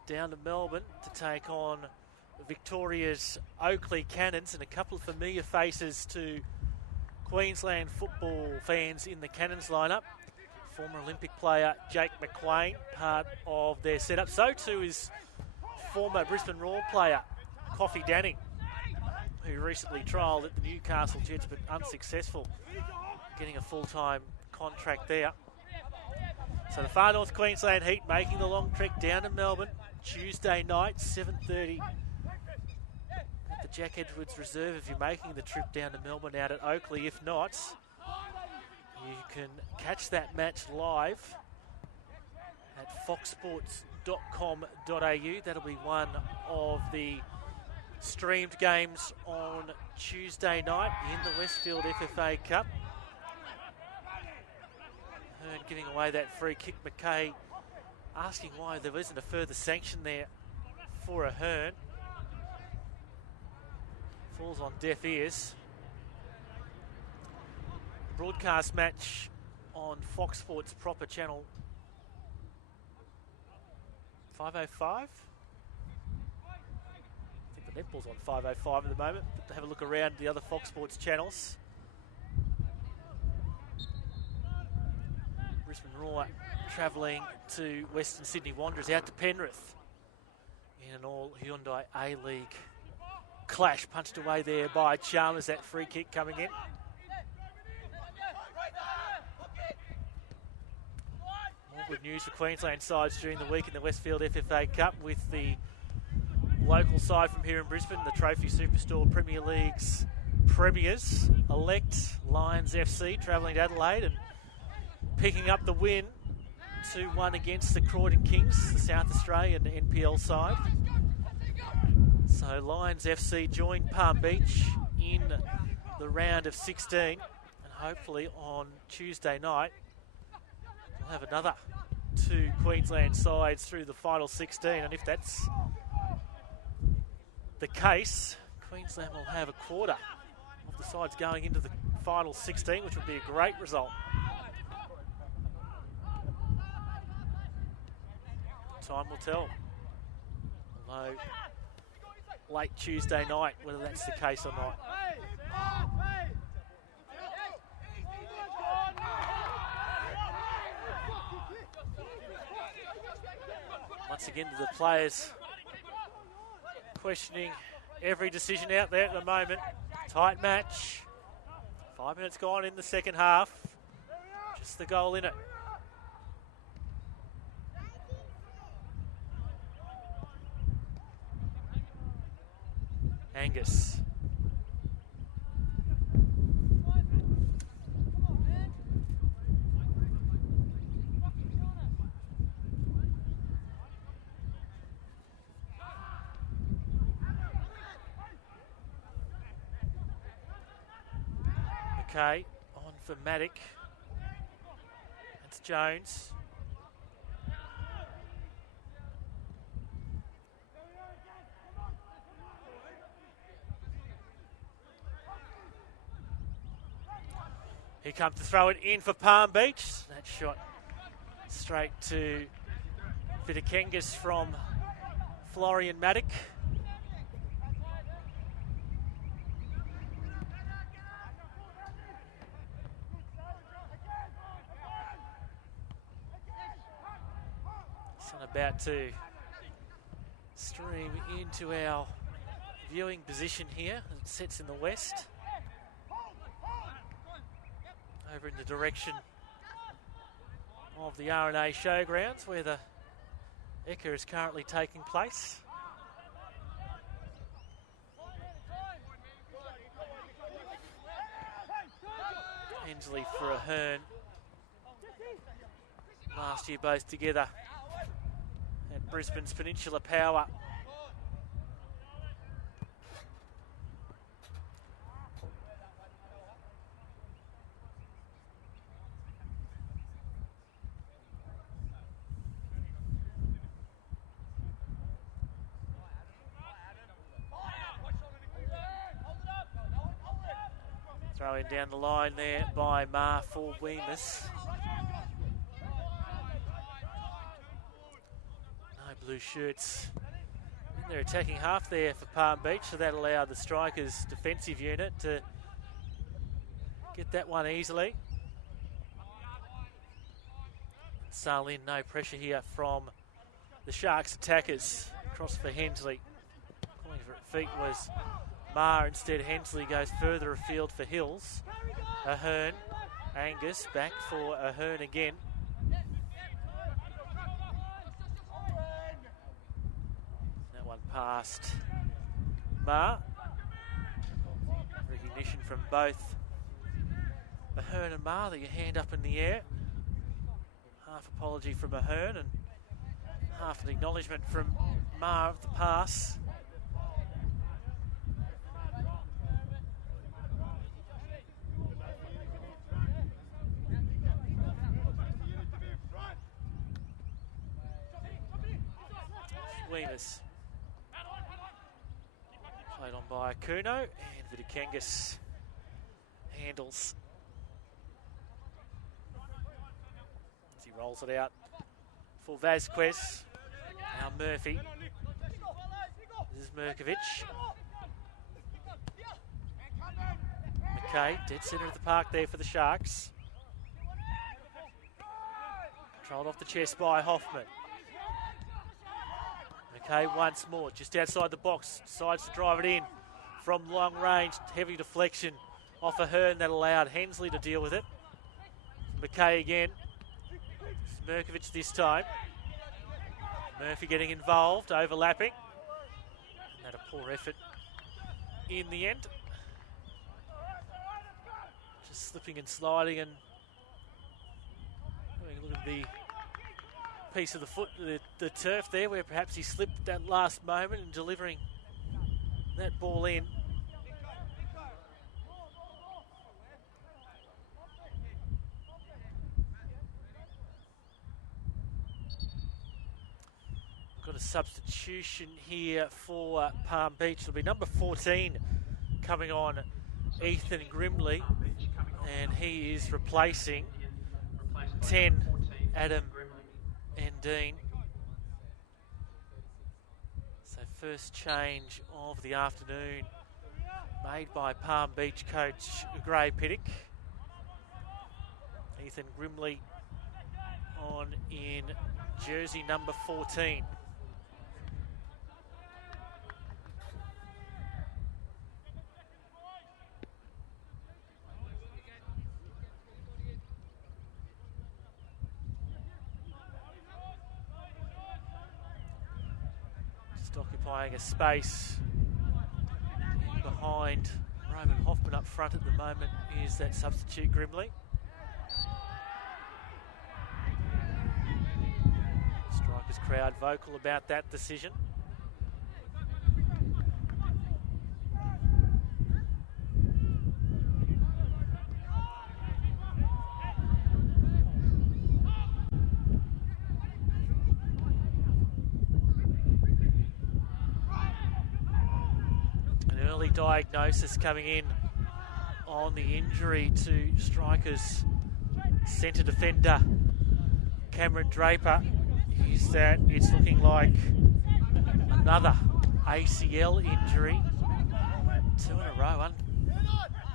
down to Melbourne to take on Victoria's Oakley Cannons, and a couple of familiar faces to Queensland football fans in the Cannons lineup. Former Olympic player Jake McQuain, part of their setup. So too is former Brisbane Roar player Coffee Danning, who recently trialled at the Newcastle Jets but unsuccessful, getting a full-time contract there. So the Far North Queensland Heat making the long trek down to Melbourne Tuesday night, 7:30 at the Jack Edwards Reserve if you're making the trip down to Melbourne out at Oakley. If not, you can catch that match live at foxsports.com.au. That'll be one of the streamed games on Tuesday night in the Westfield FFA Cup. Hearn giving away that free kick. McKay asking why there isn't a further sanction there for a Hearn. Falls on deaf ears. Broadcast match on Fox Sports proper channel 505. I think the netball's on 505 at the moment, but to have a look around the other Fox Sports channels. Brisbane Roar travelling to Western Sydney Wanderers, out to Penrith in an all Hyundai A-League clash. Punched away there by Chalmers. That free kick coming in. All good news for Queensland sides during the week in the Westfield FFA Cup with the local side from here in Brisbane, the Trophy Superstore Premier League's premiers elect Lions FC, travelling to Adelaide and picking up the win 2-1 against the Croydon Kings, the South Australian NPL side. So Lions FC joined Palm Beach in the round of 16, and hopefully on Tuesday night we'll have another two Queensland sides through the final 16, and if that's the case, Queensland will have a quarter of the sides going into the final 16, which would be a great result. Time will tell. Although late Tuesday night, whether that's the case or not. Once again, the players questioning every decision out there at the moment. Tight match. 5 minutes gone in the second half. Just the goal in it. Angus. Okay, on for Maddock. That's Jones. He comes to throw it in for Palm Beach. That shot straight to Vidakengas from Florian Maddock. Sun about to stream into our viewing position here. It sits in the west. Over in the direction of the R&A Showgrounds where the Ekka is currently taking place. Hensley for Ahern. Last year both together at Brisbane's Peninsula Power. Throwing down the line there by Mar for Weemus. No blue shirts in their attacking half there for Palm Beach, so that allowed the Strikers' defensive unit to get that one easily. Salin, no pressure here from the Sharks attackers. Cross for Hensley. Calling for it feet was Mar. Instead, Hensley goes further afield for Hills. Ahern, Angus back for Ahern again. That one past Mar. Recognition from both Ahern and Mar that you hand up in the air. Half apology from Ahern and half an acknowledgement from Mar of the pass. Weemus. Played on by Kuno, and Vidakengas handles as he rolls it out for Vasquez. Now Murphy. This is Mirkovic. McKay, dead centre of the park there for the Sharks. Controlled off the chest by Hoffman. McKay once more, just outside the box, decides to drive it in from long range, heavy deflection off Ahern that allowed Hensley to deal with it. McKay again. Mirkovic this time. Murphy getting involved, overlapping. And that a poor effort in the end. Just slipping and sliding and having a look at the piece of the foot, the turf there, where perhaps he slipped that last moment and delivering that ball in. Got a substitution here for Palm Beach. It'll be number 14 coming on, Ethan Grimley, and he is replacing 10, Adam Endine. So first change of the afternoon made by Palm Beach coach Gray Piddick. Ethan Grimley on in jersey number 14. Occupying a space behind Roman Hoffman up front at the moment is that substitute Grimley. Strikers crowd vocal about that decision. Diagnosis coming in on the injury to Strikers centre defender Cameron Draper is that it's looking like another ACL injury. 2 in a row.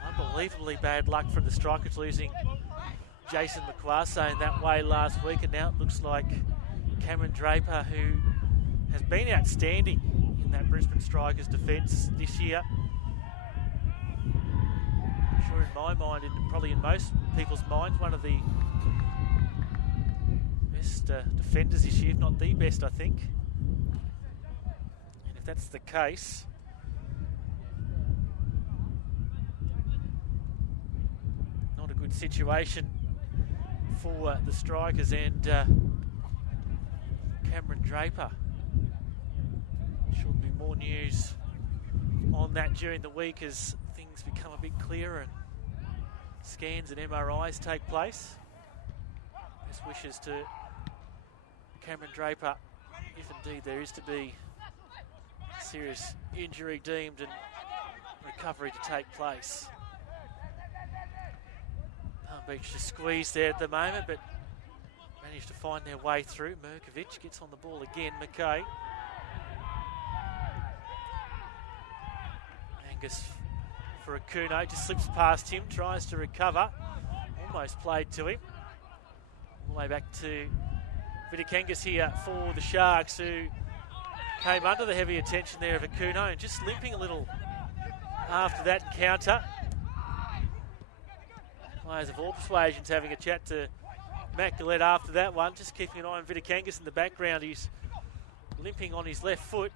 Unbelievably bad luck from the Strikers, losing Jason McQuarrie in that way last week, and now it looks like Cameron Draper, who has been outstanding in that Brisbane Strikers defence this year. I'm sure in my mind, and probably in most people's minds, one of the best defenders this year, if not the best, I think. And if that's the case, not a good situation for the Strikers and Cameron Draper. Should be more news on that during the week as things become a bit clearer and scans and MRIs take place. Best wishes to Cameron Draper, if indeed there is to be serious injury deemed and recovery to take place. Palm Beach just squeezed there at the moment, but managed to find their way through. Mirkovic gets on the ball again. McKay. Angus for Akuno, just slips past him, tries to recover. Almost played to him. All the way back to Vidikangas here for the Sharks, who came under the heavy attention there of Akuno and just limping a little after that encounter. Players of all persuasions having a chat to Matt Gillette after that one, just keeping an eye on Vidikangas in the background. He's limping on his left foot.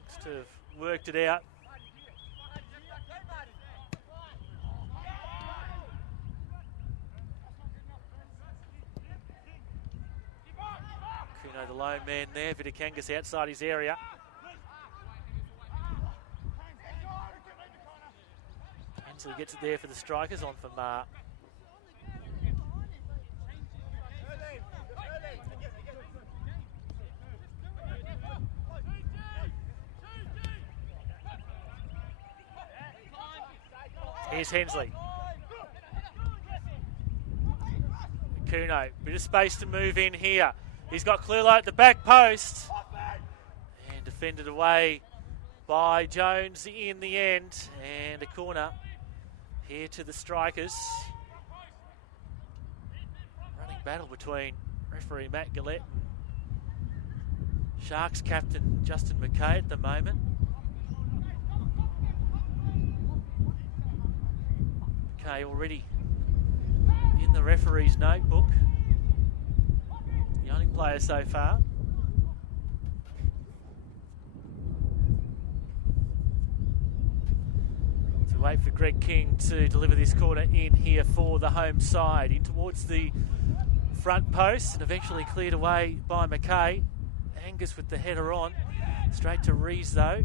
Looks to have worked it out. Kuno, the lone man there. Vidikangas outside his area. Hensley gets it there for the Strikers, on for Marr. Here's Hensley. Kuno, bit of space to move in here. He's got clear light at the back post. And defended away by Jones in the end. And a corner here to the Strikers. Running battle between referee Matt Gillette and Sharks captain Justin McKay at the moment. McKay already in in the referee's notebook. The only player so far. To wait for Greg King to deliver this corner in here for the home side. In towards the front post and eventually cleared away by McKay. Angus with the header on. Straight to Rees though.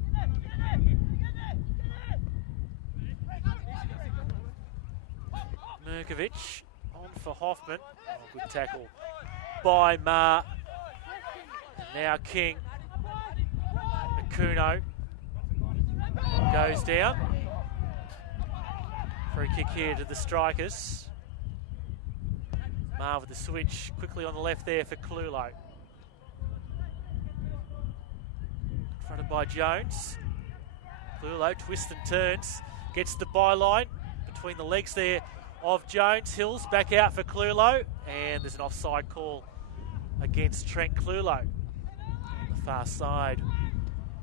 Mirkovic on for Hoffman. Oh, good tackle by Ma. And now King. Akuno goes down. Free kick here to the Strikers. Ma with the switch quickly on the left there for Clulo. Fronted by Jones. Clulo twists and turns. Gets the byline between the legs there of Jones. Hills back out for Clulo. And there's an offside call against Trent Clulo. On the far side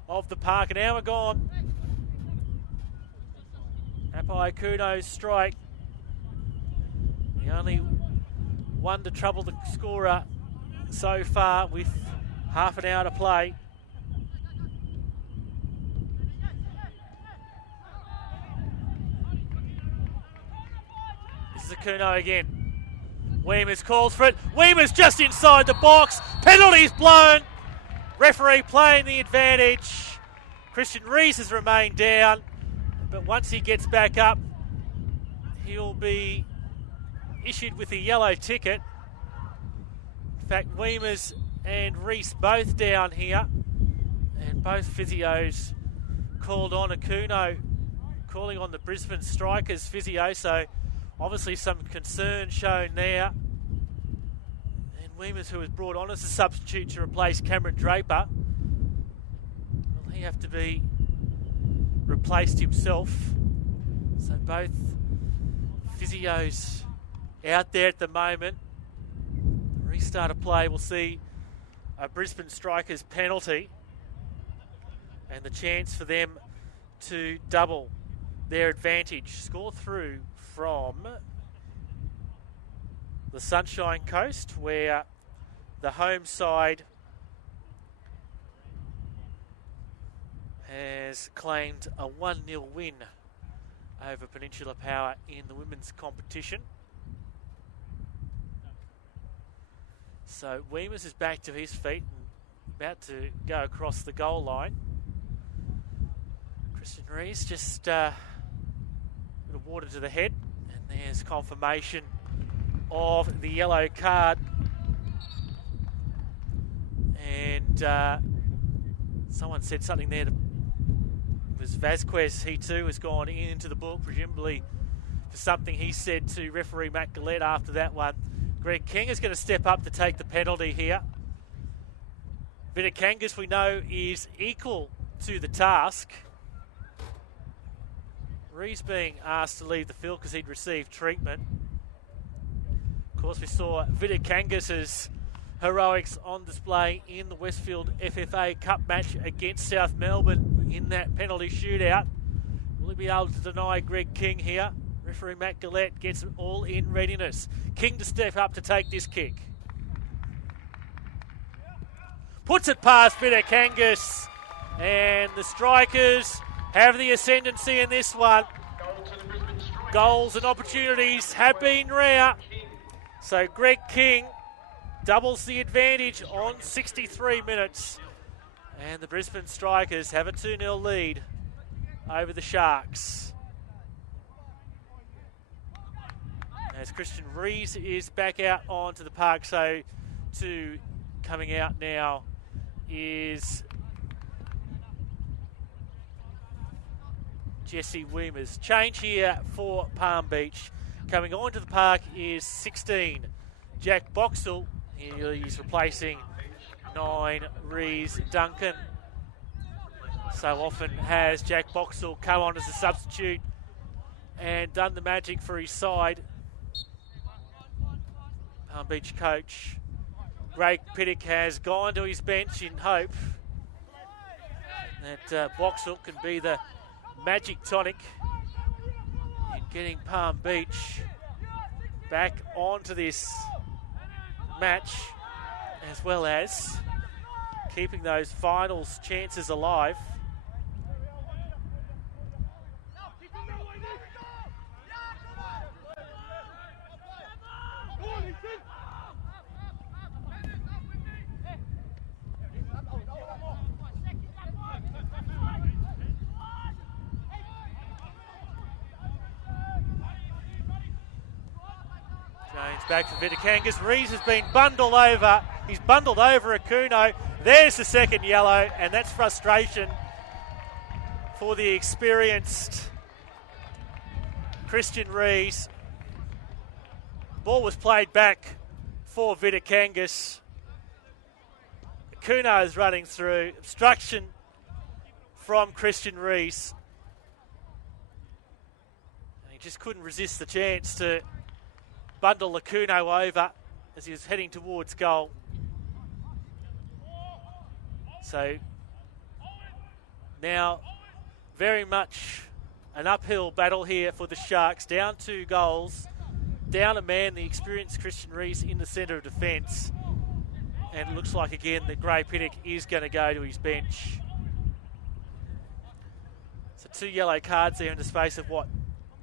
of the park. An hour gone. Apai Kuno's strike. The only one to trouble the scorer so far with half an hour to play. This is Akuno again. Weemers calls for it. Weemers just inside the box. Penalty's blown. Referee playing the advantage. Christian Rees has remained down, but once he gets back up, he'll be issued with a yellow ticket. In fact, Weemers and Rees both down here, and both physios called on Akuno, calling on the Brisbane Strikers physio, so obviously some concern shown there. And Weemers, who was brought on as a substitute to replace Cameron Draper, will he have to be replaced himself? So both physios out there at the moment. Restart of play, we'll see a Brisbane Strikers penalty and the chance for them to double their advantage. Score through from the Sunshine Coast, where the home side has claimed a 1-0 win over Peninsula Power in the women's competition. So Weemers is back to his feet and about to go across the goal line. Christian Rees just a bit of water to the head, and there's confirmation of the yellow card. And someone said something there. It was Vasquez. He too has gone into the book, presumably for something he said to referee Matt Gillette after that one. Greg King is going to step up to take the penalty here. Vitakangas, we know, is equal to the task. Rees being asked to leave the field because he'd received treatment. Of course, we saw Vitakangas' heroics on display in the Westfield FFA Cup match against South Melbourne in that penalty shootout. Will he be able to deny Greg King here? Referee Matt Gillette gets it all in readiness. King to step up to take this kick. Puts it past Vitakangas, and the Strikers have the ascendancy in this one. Goals and opportunities have been rare. So Greg King doubles the advantage on 63 minutes. And the Brisbane Strikers have a 2-0 lead over the Sharks. As Christian Rees is back out onto the park. So coming out now is Jesse Weemers. Change here for Palm Beach. Coming onto the park is 16, Jack Boxall. He's replacing 9, Rees Duncan. So often has Jack Boxall come on as a substitute and done the magic for his side. Palm Beach coach Greg Pittick has gone to his bench in hope that Boxall can be the magic tonic in getting Palm Beach back onto this match, as well as keeping those finals chances alive. Jones back for Vitakangas. Rees has been bundled over. He's bundled over Akuno. There's the second yellow, and that's frustration for the experienced Christian Rees. Ball was played back for Vitakangas. Akuno is running through. Obstruction from Christian Rees. He just couldn't resist the chance to bundle Akuno over as he was heading towards goal. So now very much an uphill battle here for the Sharks. Down 2 goals, down a man, the experienced Christian Rees in the centre of defence. And it looks like again that Gray Pittock is going to go to his bench. So 2 yellow cards there in the space of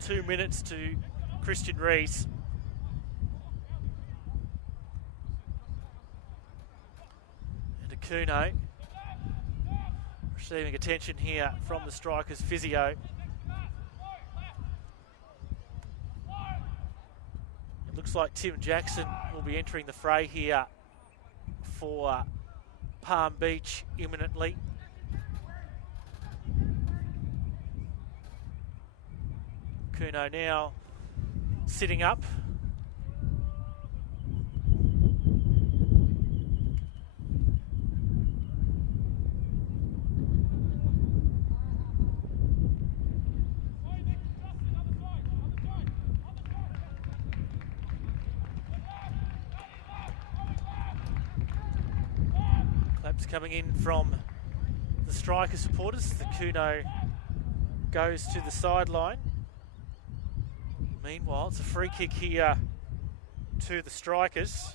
2 minutes to Christian Rees. Kuno receiving attention here from the Strikers physio. It looks like Tim Jackson will be entering the fray here for Palm Beach imminently. Kuno now sitting up. Coming in from the Striker supporters. The Kuno goes to the sideline. Meanwhile, it's a free kick here to the Strikers.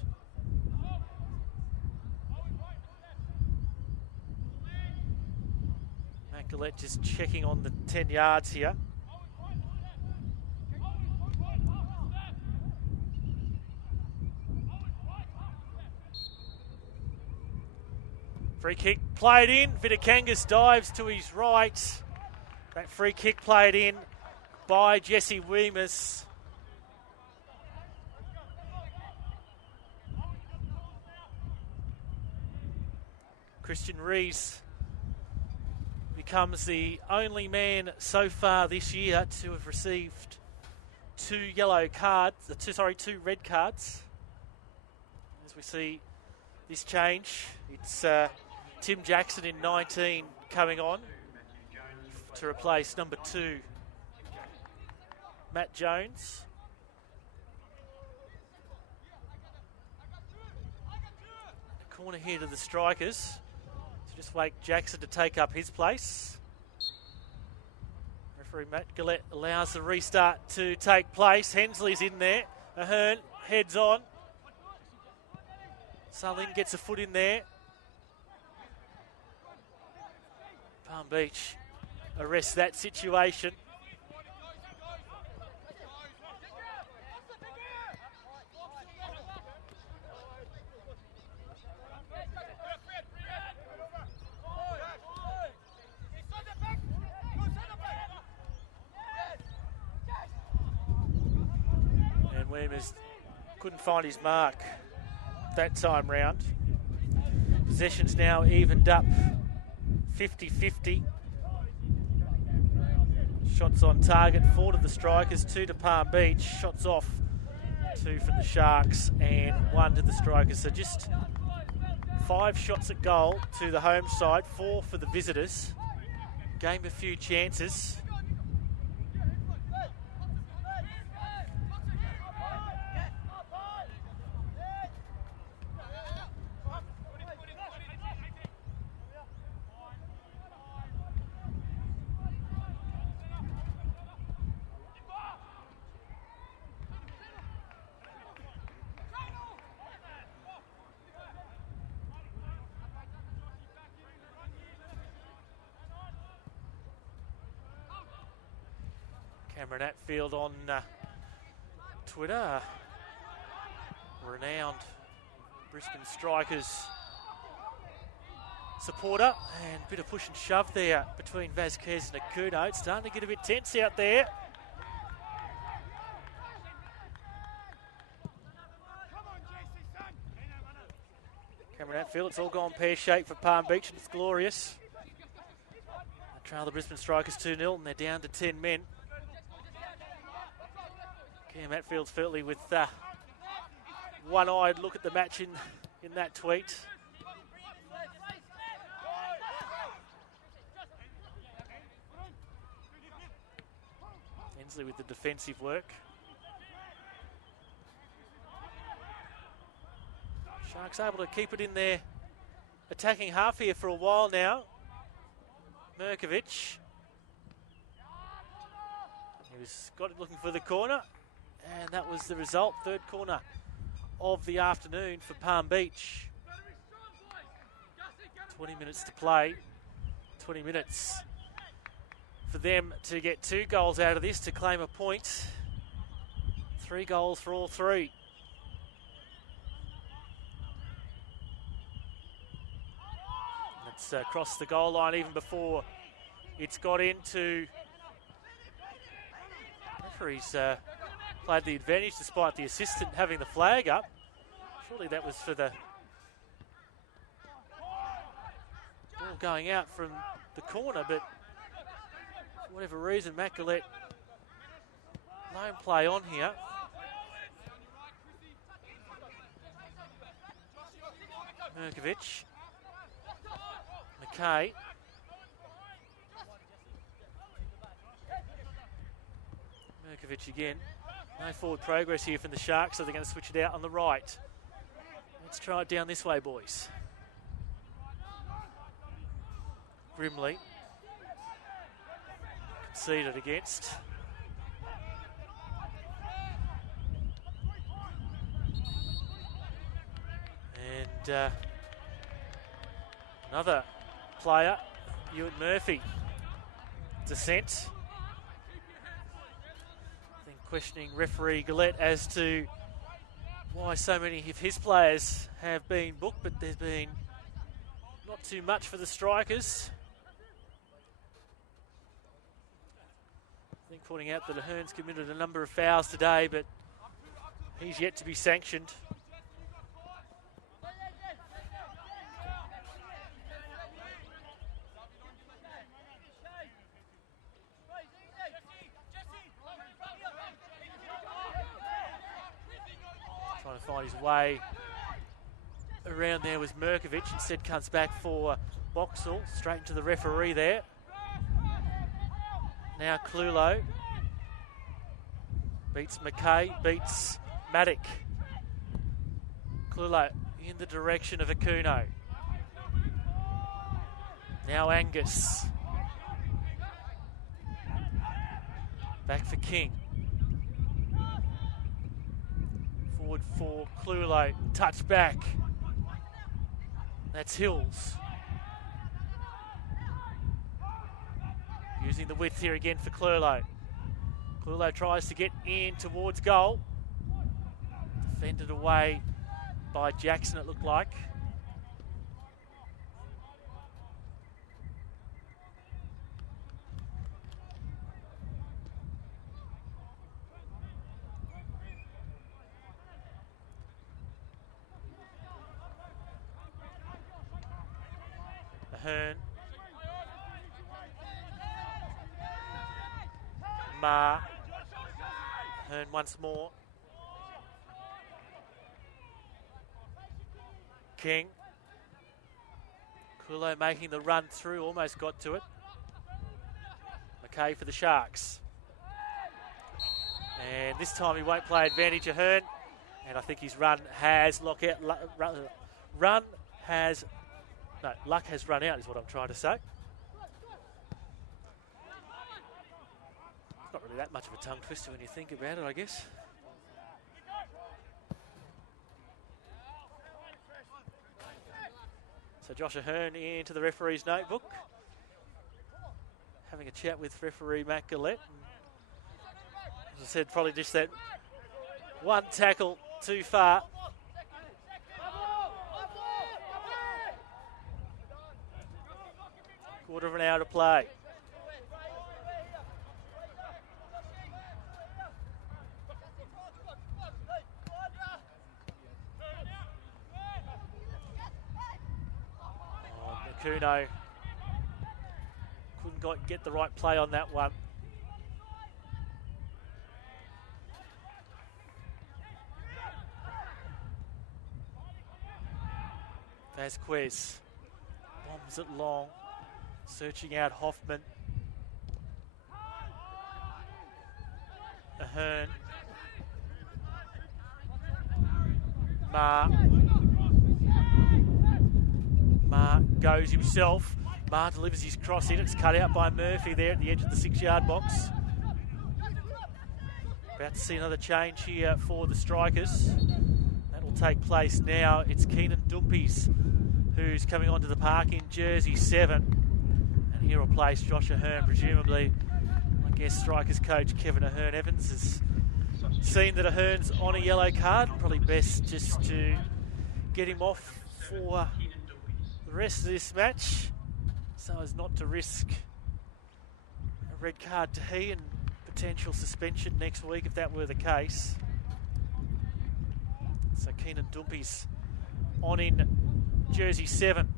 Gillette just checking on the 10 yards here. Free kick played in. Vitakangas dives to his right. That free kick played in by Jesse Weemus. Christian Rees becomes the only man so far this year to have received 2 red cards. As we see this change, it's Tim Jackson in 19 coming on to replace number 2, Matt Jones. Corner here to the Strikers. So just wait Jackson to take up his place. Referee Matt Gillette allows the restart to take place. Hensley's in there. Ahern heads on. Sullivan gets a foot in there. Palm Beach arrests that situation. And Weemers couldn't find his mark that time round. Possession's now evened up 50-50. Shots on target, 4 to the Strikers, 2 to Palm Beach. Shots off, 2 from the Sharks and 1 to the Strikers. So just 5 shots at goal to the home side, 4 for the visitors. Game a few chances. Cameron Atfield on Twitter, renowned Brisbane Strikers supporter, and a bit of push and shove there between Vasquez and Akuno. It's starting to get a bit tense out there. Cameron Atfield, it's all gone pear-shaped for Palm Beach, and it's glorious. They trail the Brisbane Strikers 2-0, and they're down to 10 men. Cam Atfield's certainly with one-eyed look at the match in that tweet. Hensley with the defensive work. Sharks able to keep it in their attacking half here for a while now. Mirkovic. He got it looking for the corner, and that was the result. Third corner of the afternoon for Palm Beach. 20 minutes to play. 20 minutes for them to get 2 goals out of this to claim a point. 3 goals for all 3. It's crossed the goal line even before it's got into. Referees played the advantage despite the assistant having the flag up. Surely that was for the ball going out from the corner, but for whatever reason, Matt Gillette lone play on here. Mirkovic. McKay. Mirkovic again. No forward progress here from the Sharks, so they're going to switch it out on the right. Let's try it down this way, boys. Grimley. Conceded against. And another player, Ewan Murphy. Descent. I think questioning referee Gillette as to why so many of his players have been booked, but there's been not too much for the Strikers. I think pointing out that Ahern's committed a number of fouls today, but he's yet to be sanctioned. Trying to find his way around there was Mirkovic. Instead comes back for Boxall. Straight into the referee there. Now Clulo. Beats McKay, beats Maddock. Clulo in the direction of Akuno. Now Angus. Back for King. Forward for Clulo. Touch back. That's Hills. Using the width here again for Clulo. Clulo tries to get in towards goal. Defended away by Jackson, it looked like. Ahern. Ma. Ahern once more. King. Clulo making the run through, almost got to it. McKay for the Sharks. And this time he won't play advantage, Ahern. And I think his luck has run out is what I'm trying to say. It's not really that much of a tongue twister when you think about it, I guess. So Josh Ahern into the referee's notebook. Having a chat with referee Matt Gillette. As I said, probably just that one tackle too far. Quarter of an hour to play. Kuno couldn't get the right play on that one. Vasquez bombs it long, searching out Hoffman. Ahern. Ma goes himself. Ma delivers his cross in. It's cut out by Murphy there at the edge of the 6-yard box. About to see another change here for the Strikers. That'll take place now. It's Keenan Dumpies who's coming onto the park in jersey 7. And he'll replace Josh Ahern, presumably. I guess Strikers coach Kevin Ahern-Evans has seen that Ahern's on a yellow card. Probably best just to get him off for the rest of this match, so as not to risk a red card to he and potential suspension next week if that were the case. So Keenan Dumpies on in jersey 7.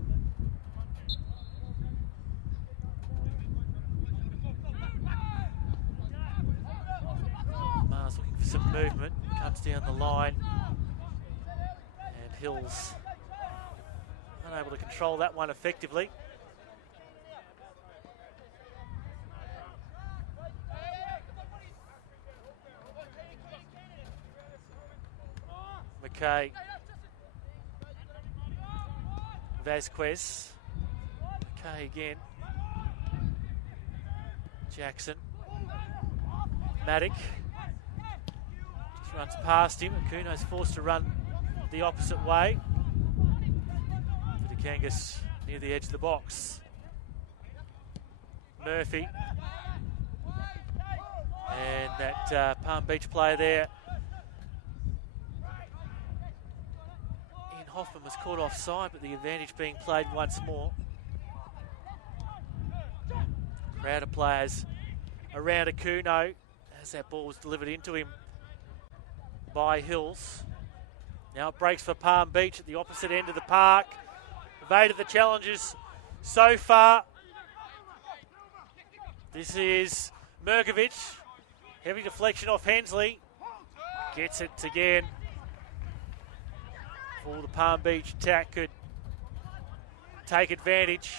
Mars looking for some movement, comes down the line, and Hills unable to control that one effectively. McKay. Vasquez. McKay again. Jackson. Maddock. Just runs past him. Kuno's forced to run the opposite way. Kangas near the edge of the box. Murphy. And that Palm Beach player there in Hoffman was caught offside, but the advantage being played once more. Crowd of players around Akuno as that ball was delivered into him by Hills. Now it breaks for Palm Beach at the opposite end of the park. Evaded the challenges so far. This is Merkovich. Heavy deflection off Hensley. Gets it again. For the Palm Beach attack could take advantage.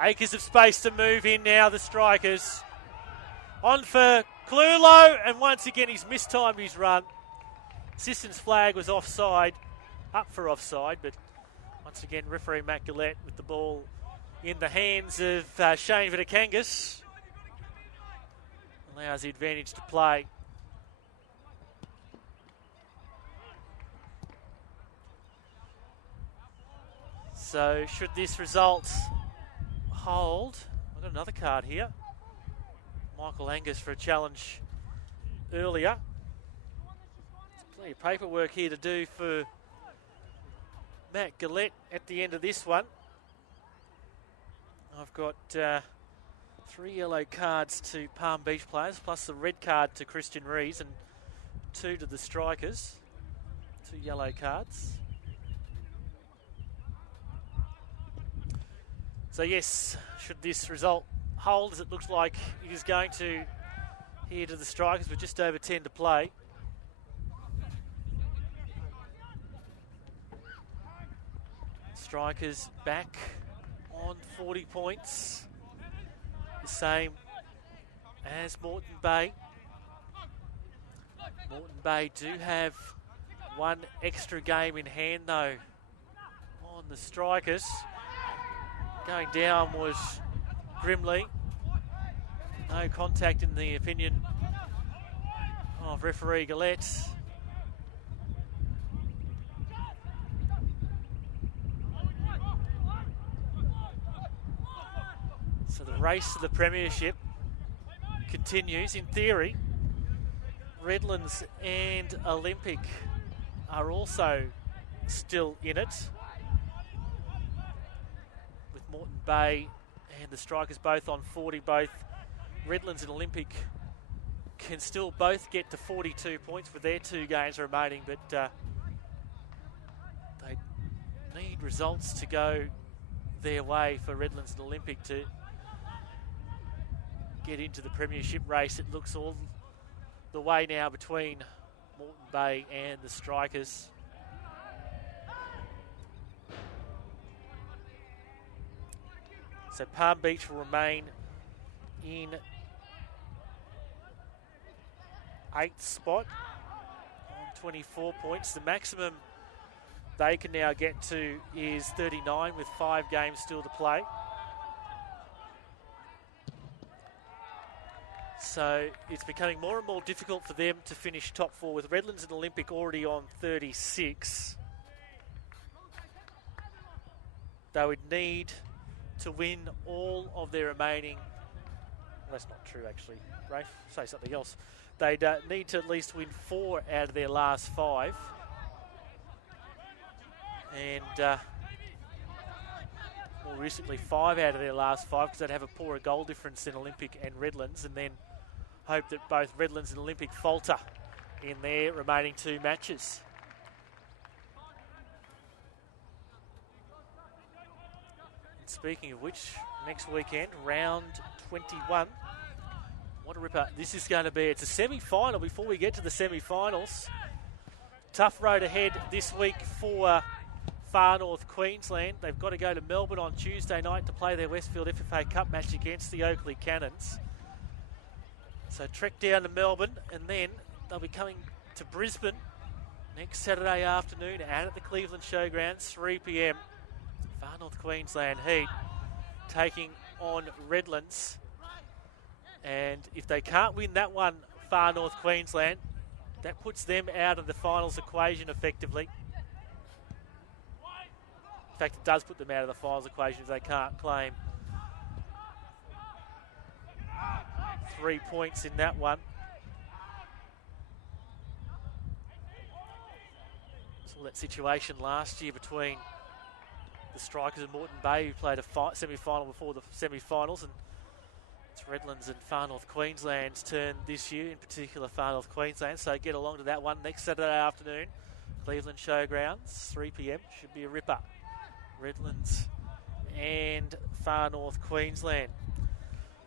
Acres of space to move in now, the Strikers. On for Clulo, and once again he's mistimed his run. Assistant's flag was offside, up for offside, but once again, referee Matt Gillette with the ball in the hands of Shane Vitakangas. Allows the advantage to play. So should this result hold, I've got another card here. Michael Angus for a challenge earlier. There's plenty of paperwork here to do for Matt Gillette at the end of this one. I've got 3 yellow cards to Palm Beach players, plus the red card to Christian Rees, and 2 to the Strikers. 2 yellow cards. So yes, should this result hold, as it looks like it is going to here to the Strikers with just over 10 to play. Strikers back on 40 points. The same as Moreton Bay. Moreton Bay do have 1 extra game in hand though on the Strikers. Going down was Grimley. No contact in the opinion of referee Gillette. So the race to the premiership continues in theory. Redlands and Olympic are also still in it, with Moreton Bay and the Strikers both on 40. Both Redlands and Olympic can still both get to 42 points with their 2 games remaining, but they need results to go their way for Redlands and Olympic to get into the premiership race. It looks all the way now between Moreton Bay and the Strikers. So Palm Beach will remain in 8th spot on 24 points. The maximum they can now get to is 39 with 5 games still to play. So it's becoming more and more difficult for them to finish top 4, with Redlands and Olympic already on 36. They would need to win all of their remaining... Well, that's not true, actually. Rafe, say something else. They'd need to at least win 4 out of their last 5. And more recently 5 out of their last 5, because they'd have a poorer goal difference than Olympic and Redlands, and then hope that both Redlands and Olympic falter in their remaining 2 matches. And speaking of which, next weekend, round 21. What a ripper this is going to be. It's a semi-final before we get to the semi-finals. Tough road ahead this week for Far North Queensland. They've got to go to Melbourne on Tuesday night to play their Westfield FFA Cup match against the Oakley Cannons. So trek down to Melbourne, and then they'll be coming to Brisbane next Saturday afternoon out at the Cleveland Showgrounds, 3 p.m. Far North Queensland Heat taking on Redlands. And if they can't win that one, Far North Queensland, that puts them out of the finals equation effectively. In fact, it does put them out of the finals equation if they can't claim 3 points in that one. Saw that situation last year between the Strikers and Moreton Bay, who played a semi-final before the semi-finals, and it's Redlands and Far North Queensland's turn this year, in particular Far North Queensland, so get along to that one next Saturday afternoon. Cleveland Showgrounds, 3 p.m, should be a ripper. Redlands and Far North Queensland.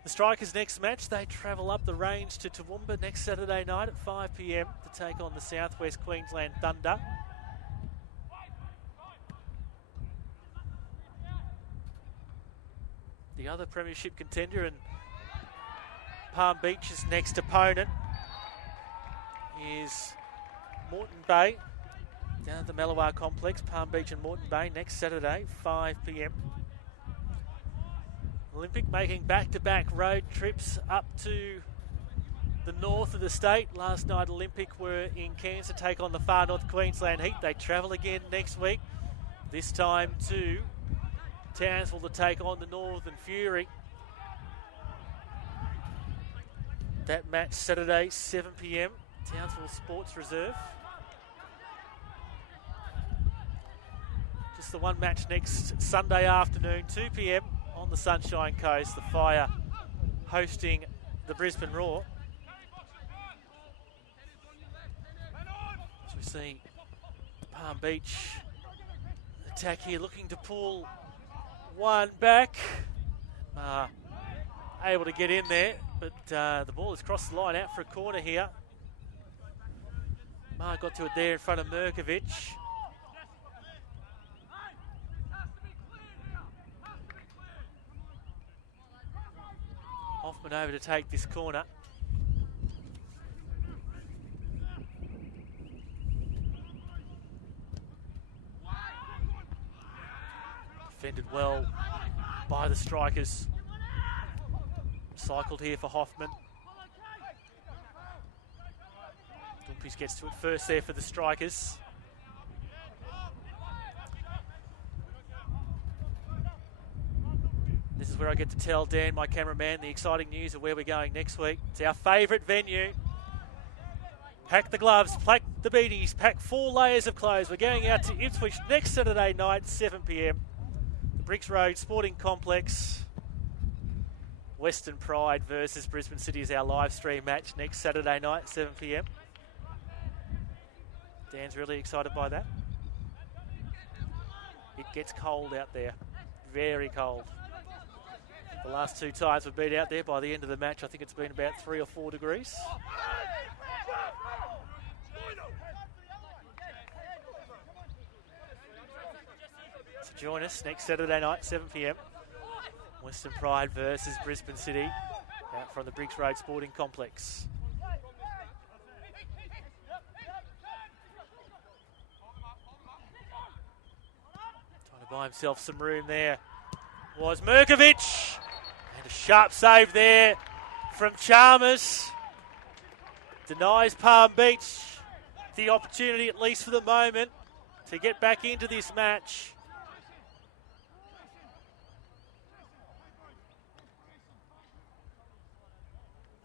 The Strikers' next match, they travel up the range to Toowoomba next Saturday night at 5 p.m. to take on the Southwest Queensland Thunder. The other premiership contender and Palm Beach's next opponent is Moreton Bay down at the Mellawar Complex. Palm Beach and Moreton Bay next Saturday, 5 p.m. Olympic making back-to-back road trips up to the north of the state. Last night Olympic were in Cairns to take on the Far North Queensland Heat. They travel again next week, this time to Townsville to take on the Northern Fury. That match Saturday, 7 p.m, Townsville Sports Reserve. Just the one match next Sunday afternoon, 2 p.m, on the Sunshine Coast. The Fire hosting the Brisbane Roar. As we see Palm Beach attack here, looking to pull one back. Able to get in there, but the ball has crossed the line out for a corner here. Mark got to it there in front of Merkovic. Hoffman over to take this corner. Defended well by the Strikers. Cycled here for Hoffman. Dumpies gets to it first there for the Strikers. This is where I get to tell Dan, my cameraman, the exciting news of where we're going next week. It's our favourite venue. Pack the gloves, pack the beanies, pack 4 layers of clothes. We're going out to Ipswich next Saturday night, 7 p.m. The Bricks Road Sporting Complex. Western Pride versus Brisbane City is our live stream match next Saturday night, 7 p.m. Dan's really excited by that. It gets cold out there, very cold. The last 2 times we've been out there, by the end of the match, I think it's been about 3 or 4 degrees. So join us next Saturday night, 7 p.m. Western Pride versus Brisbane City out from the Briggs Road Sporting Complex. Trying to buy himself some room there was Mirkovic. And a sharp save there from Chalmers. Denies Palm Beach the opportunity, at least for the moment, to get back into this match.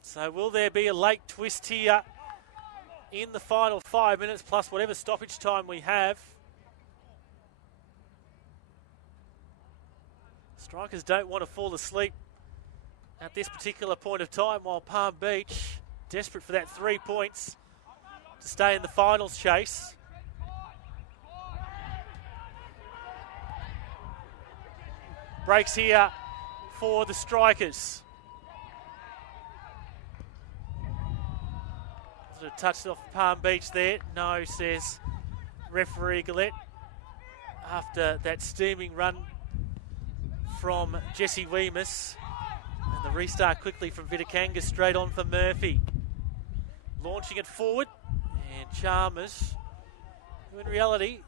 So will there be a late twist here in the final 5 minutes, plus whatever stoppage time we have? Strikers don't want to fall asleep at this particular point of time, while Palm Beach, desperate for that 3 points to stay in the finals chase. Breaks here for the Strikers. Sort of touched off Palm Beach there. No, says referee Gillette. After that steaming run from Jesse Weemus. And the restart quickly from Vitakanga straight on for Murphy. Launching it forward. And Chalmers, who in reality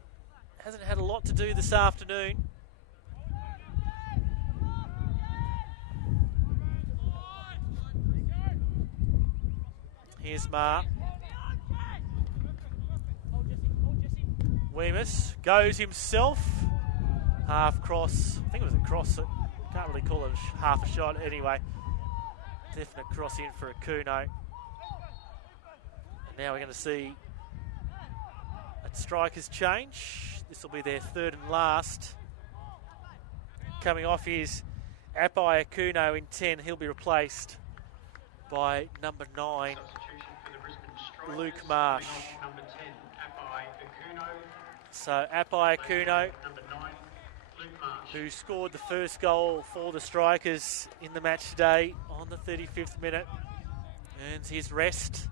hasn't had a lot to do this afternoon. Here's Ma. Weemus goes himself. Half cross. I think it was a cross. Can't really call it half a shot anyway. Definite cross in for Akuno. And now we're going to see a strikers change. This will be their third and last. Coming off is Apai Akuno in 10. He'll be replaced by number 9, Luke Marsh. So Apai Akuno, who scored the first goal for the Strikers in the match today on the 35th minute, earns his rest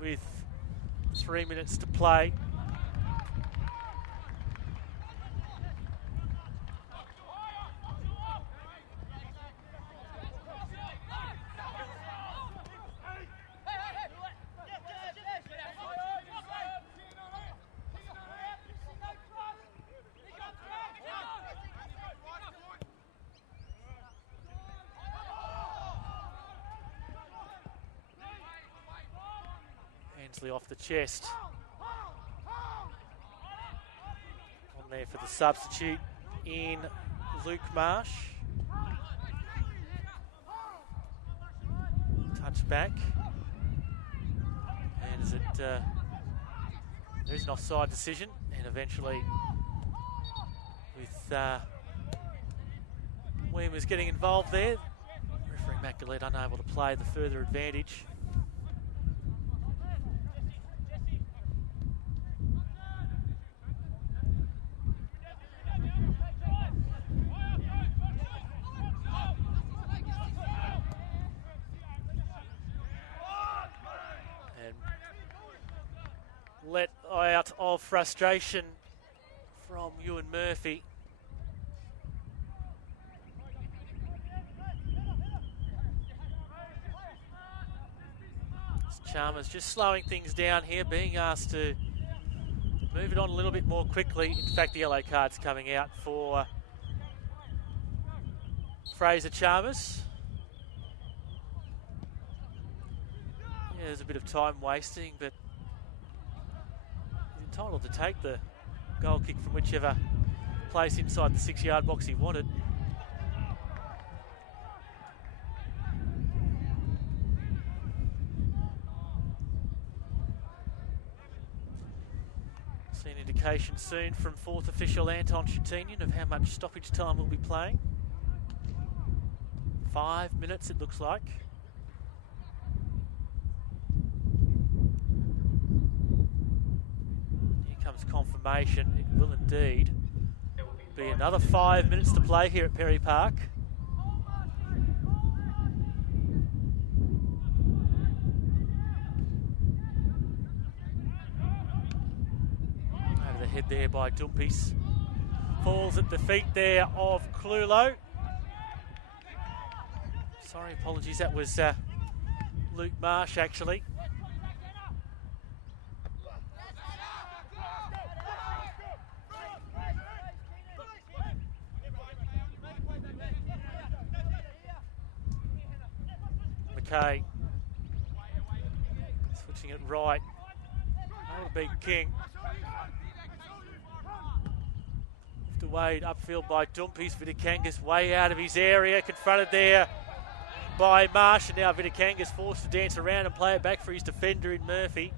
with 3 minutes to play. Off the chest. On there for the substitute in Luke Marsh. Touch back. And is it there's an offside decision, and eventually with Weems getting involved there, referee Matt Gillette unable to play the further advantage. Let out of frustration from Ewan Murphy. Chalmers just slowing things down here, being asked to move it on a little bit more quickly. In fact, the yellow card's coming out for Fraser Chalmers. Yeah, there's a bit of time wasting, but he's entitled to take the goal kick from whichever place inside the 6-yard box he wanted. See an indication soon from fourth official Anton Shatinian of how much stoppage time we'll be playing. 5 minutes it looks like. Here comes confirmation. It will indeed be another 5 minutes to play here at Perry Park. Over the head there by Dumpies. Falls at the feet there of Clulo. Sorry, apologies, that was Luke Marsh actually. McKay switching it right. Able to beat King. Off to Wade, upfield by Dumpies. Vitikangas way out of his area, confronted there by Marsh, and now Vitikangas forced to dance around and play it back for his defender in Murphy.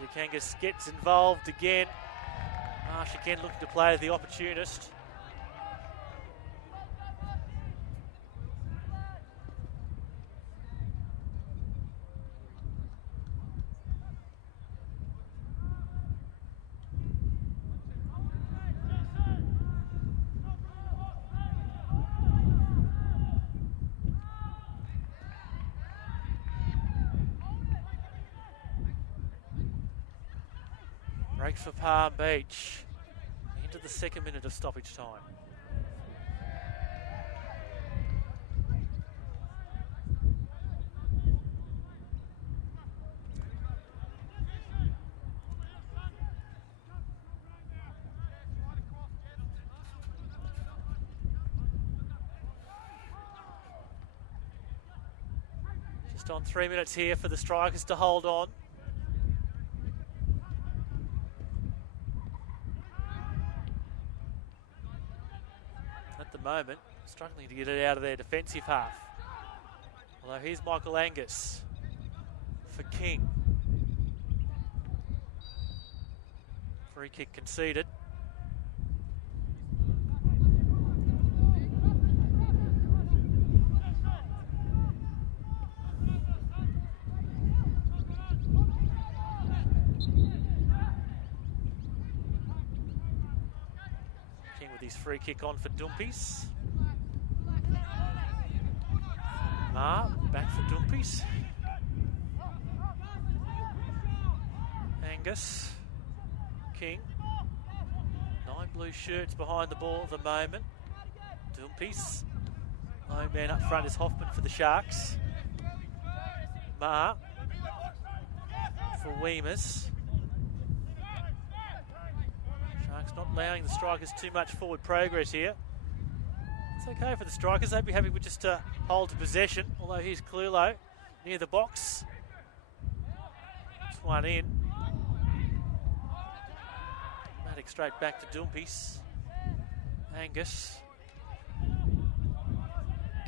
Vitikangas gets involved again. Marsh again looking to play the opportunist. Breaks for Palm Beach into the second minute of stoppage time. Just on 3 minutes here for the Strikers to hold on. Moment, struggling to get it out of their defensive half. Although here's Michael Angus for King. Free kick conceded. His free kick on for Dumpies. Back for Dumpies. Angus. King. 9 blue shirts behind the ball at the moment. Dumpies. Lone man up front is Hoffman for the Sharks. For Weemers. Not allowing the Strikers too much forward progress here. It's okay for the Strikers. They'd be happy with just to hold to possession. Although here's Clulo near the box. This one in. Matic straight back to Dumpies. Angus.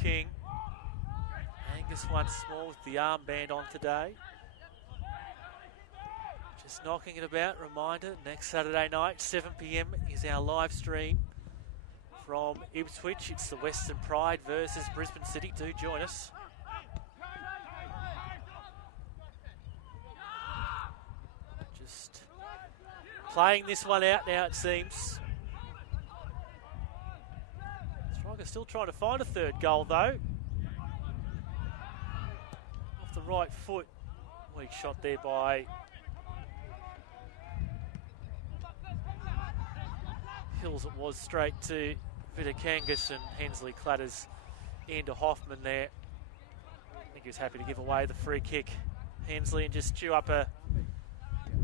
King. Angus once more with the armband on today. Just knocking it about. Reminder, next Saturday night, 7 p.m. is our live stream from Ipswich. It's the Western Pride versus Brisbane City. Do join us. Just playing this one out now, it seems. Striker's still trying to find a third goal, though. Off the right foot. Weak shot there by Hills. It was straight to Vitikangas, and Hensley clatters into Hoffman there. I think he was happy to give away the free kick, Hensley, and just chew up a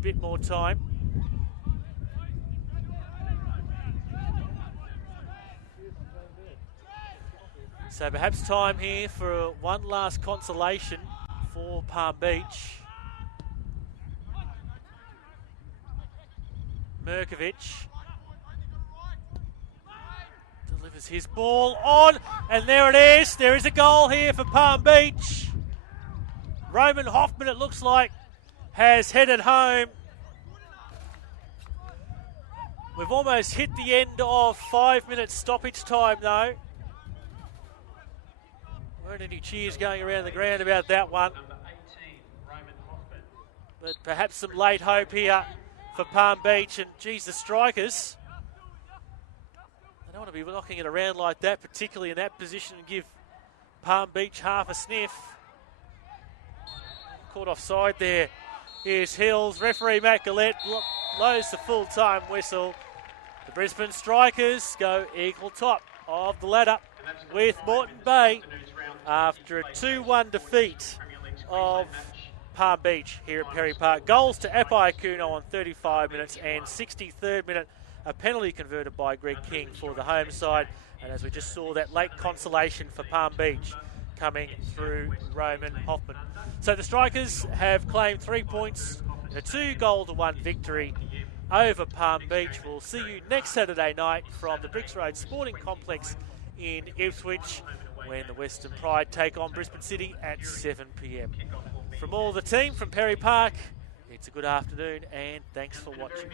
bit more time. So perhaps time here for one last consolation for Palm Beach. Mirkovic delivers his ball on, and there it is. There is a goal here for Palm Beach. Roman Hoffman, it looks like, has headed home. We've almost hit the end of 5 minutes stoppage time though. Weren't any cheers going around the ground about that one. Number 18, Roman Hoffman. But perhaps some late hope here for Palm Beach. And geez, the Strikers, they don't want to be knocking it around like that, particularly in that position, and give Palm Beach half a sniff. Caught offside there. Here's Hills. Referee Matt Gillette blows the full-time whistle. The Brisbane Strikers go equal top of the ladder with Moreton Bay after a 2-1 defeat of Palm Beach here at Perry Park. Goals to Apai Kuno on 35 minutes and 63rd minute, a penalty converted by Greg King for the home side. And as we just saw, that late consolation for Palm Beach coming through Roman Hoffman. So the Strikers have claimed 3 points in a 2-1 victory over Palm Beach. We'll see you next Saturday night from the Bricks Road Sporting Complex in Ipswich when the Western Pride take on Brisbane City at 7 p.m. From all the team from Perry Park, it's a good afternoon and thanks for watching.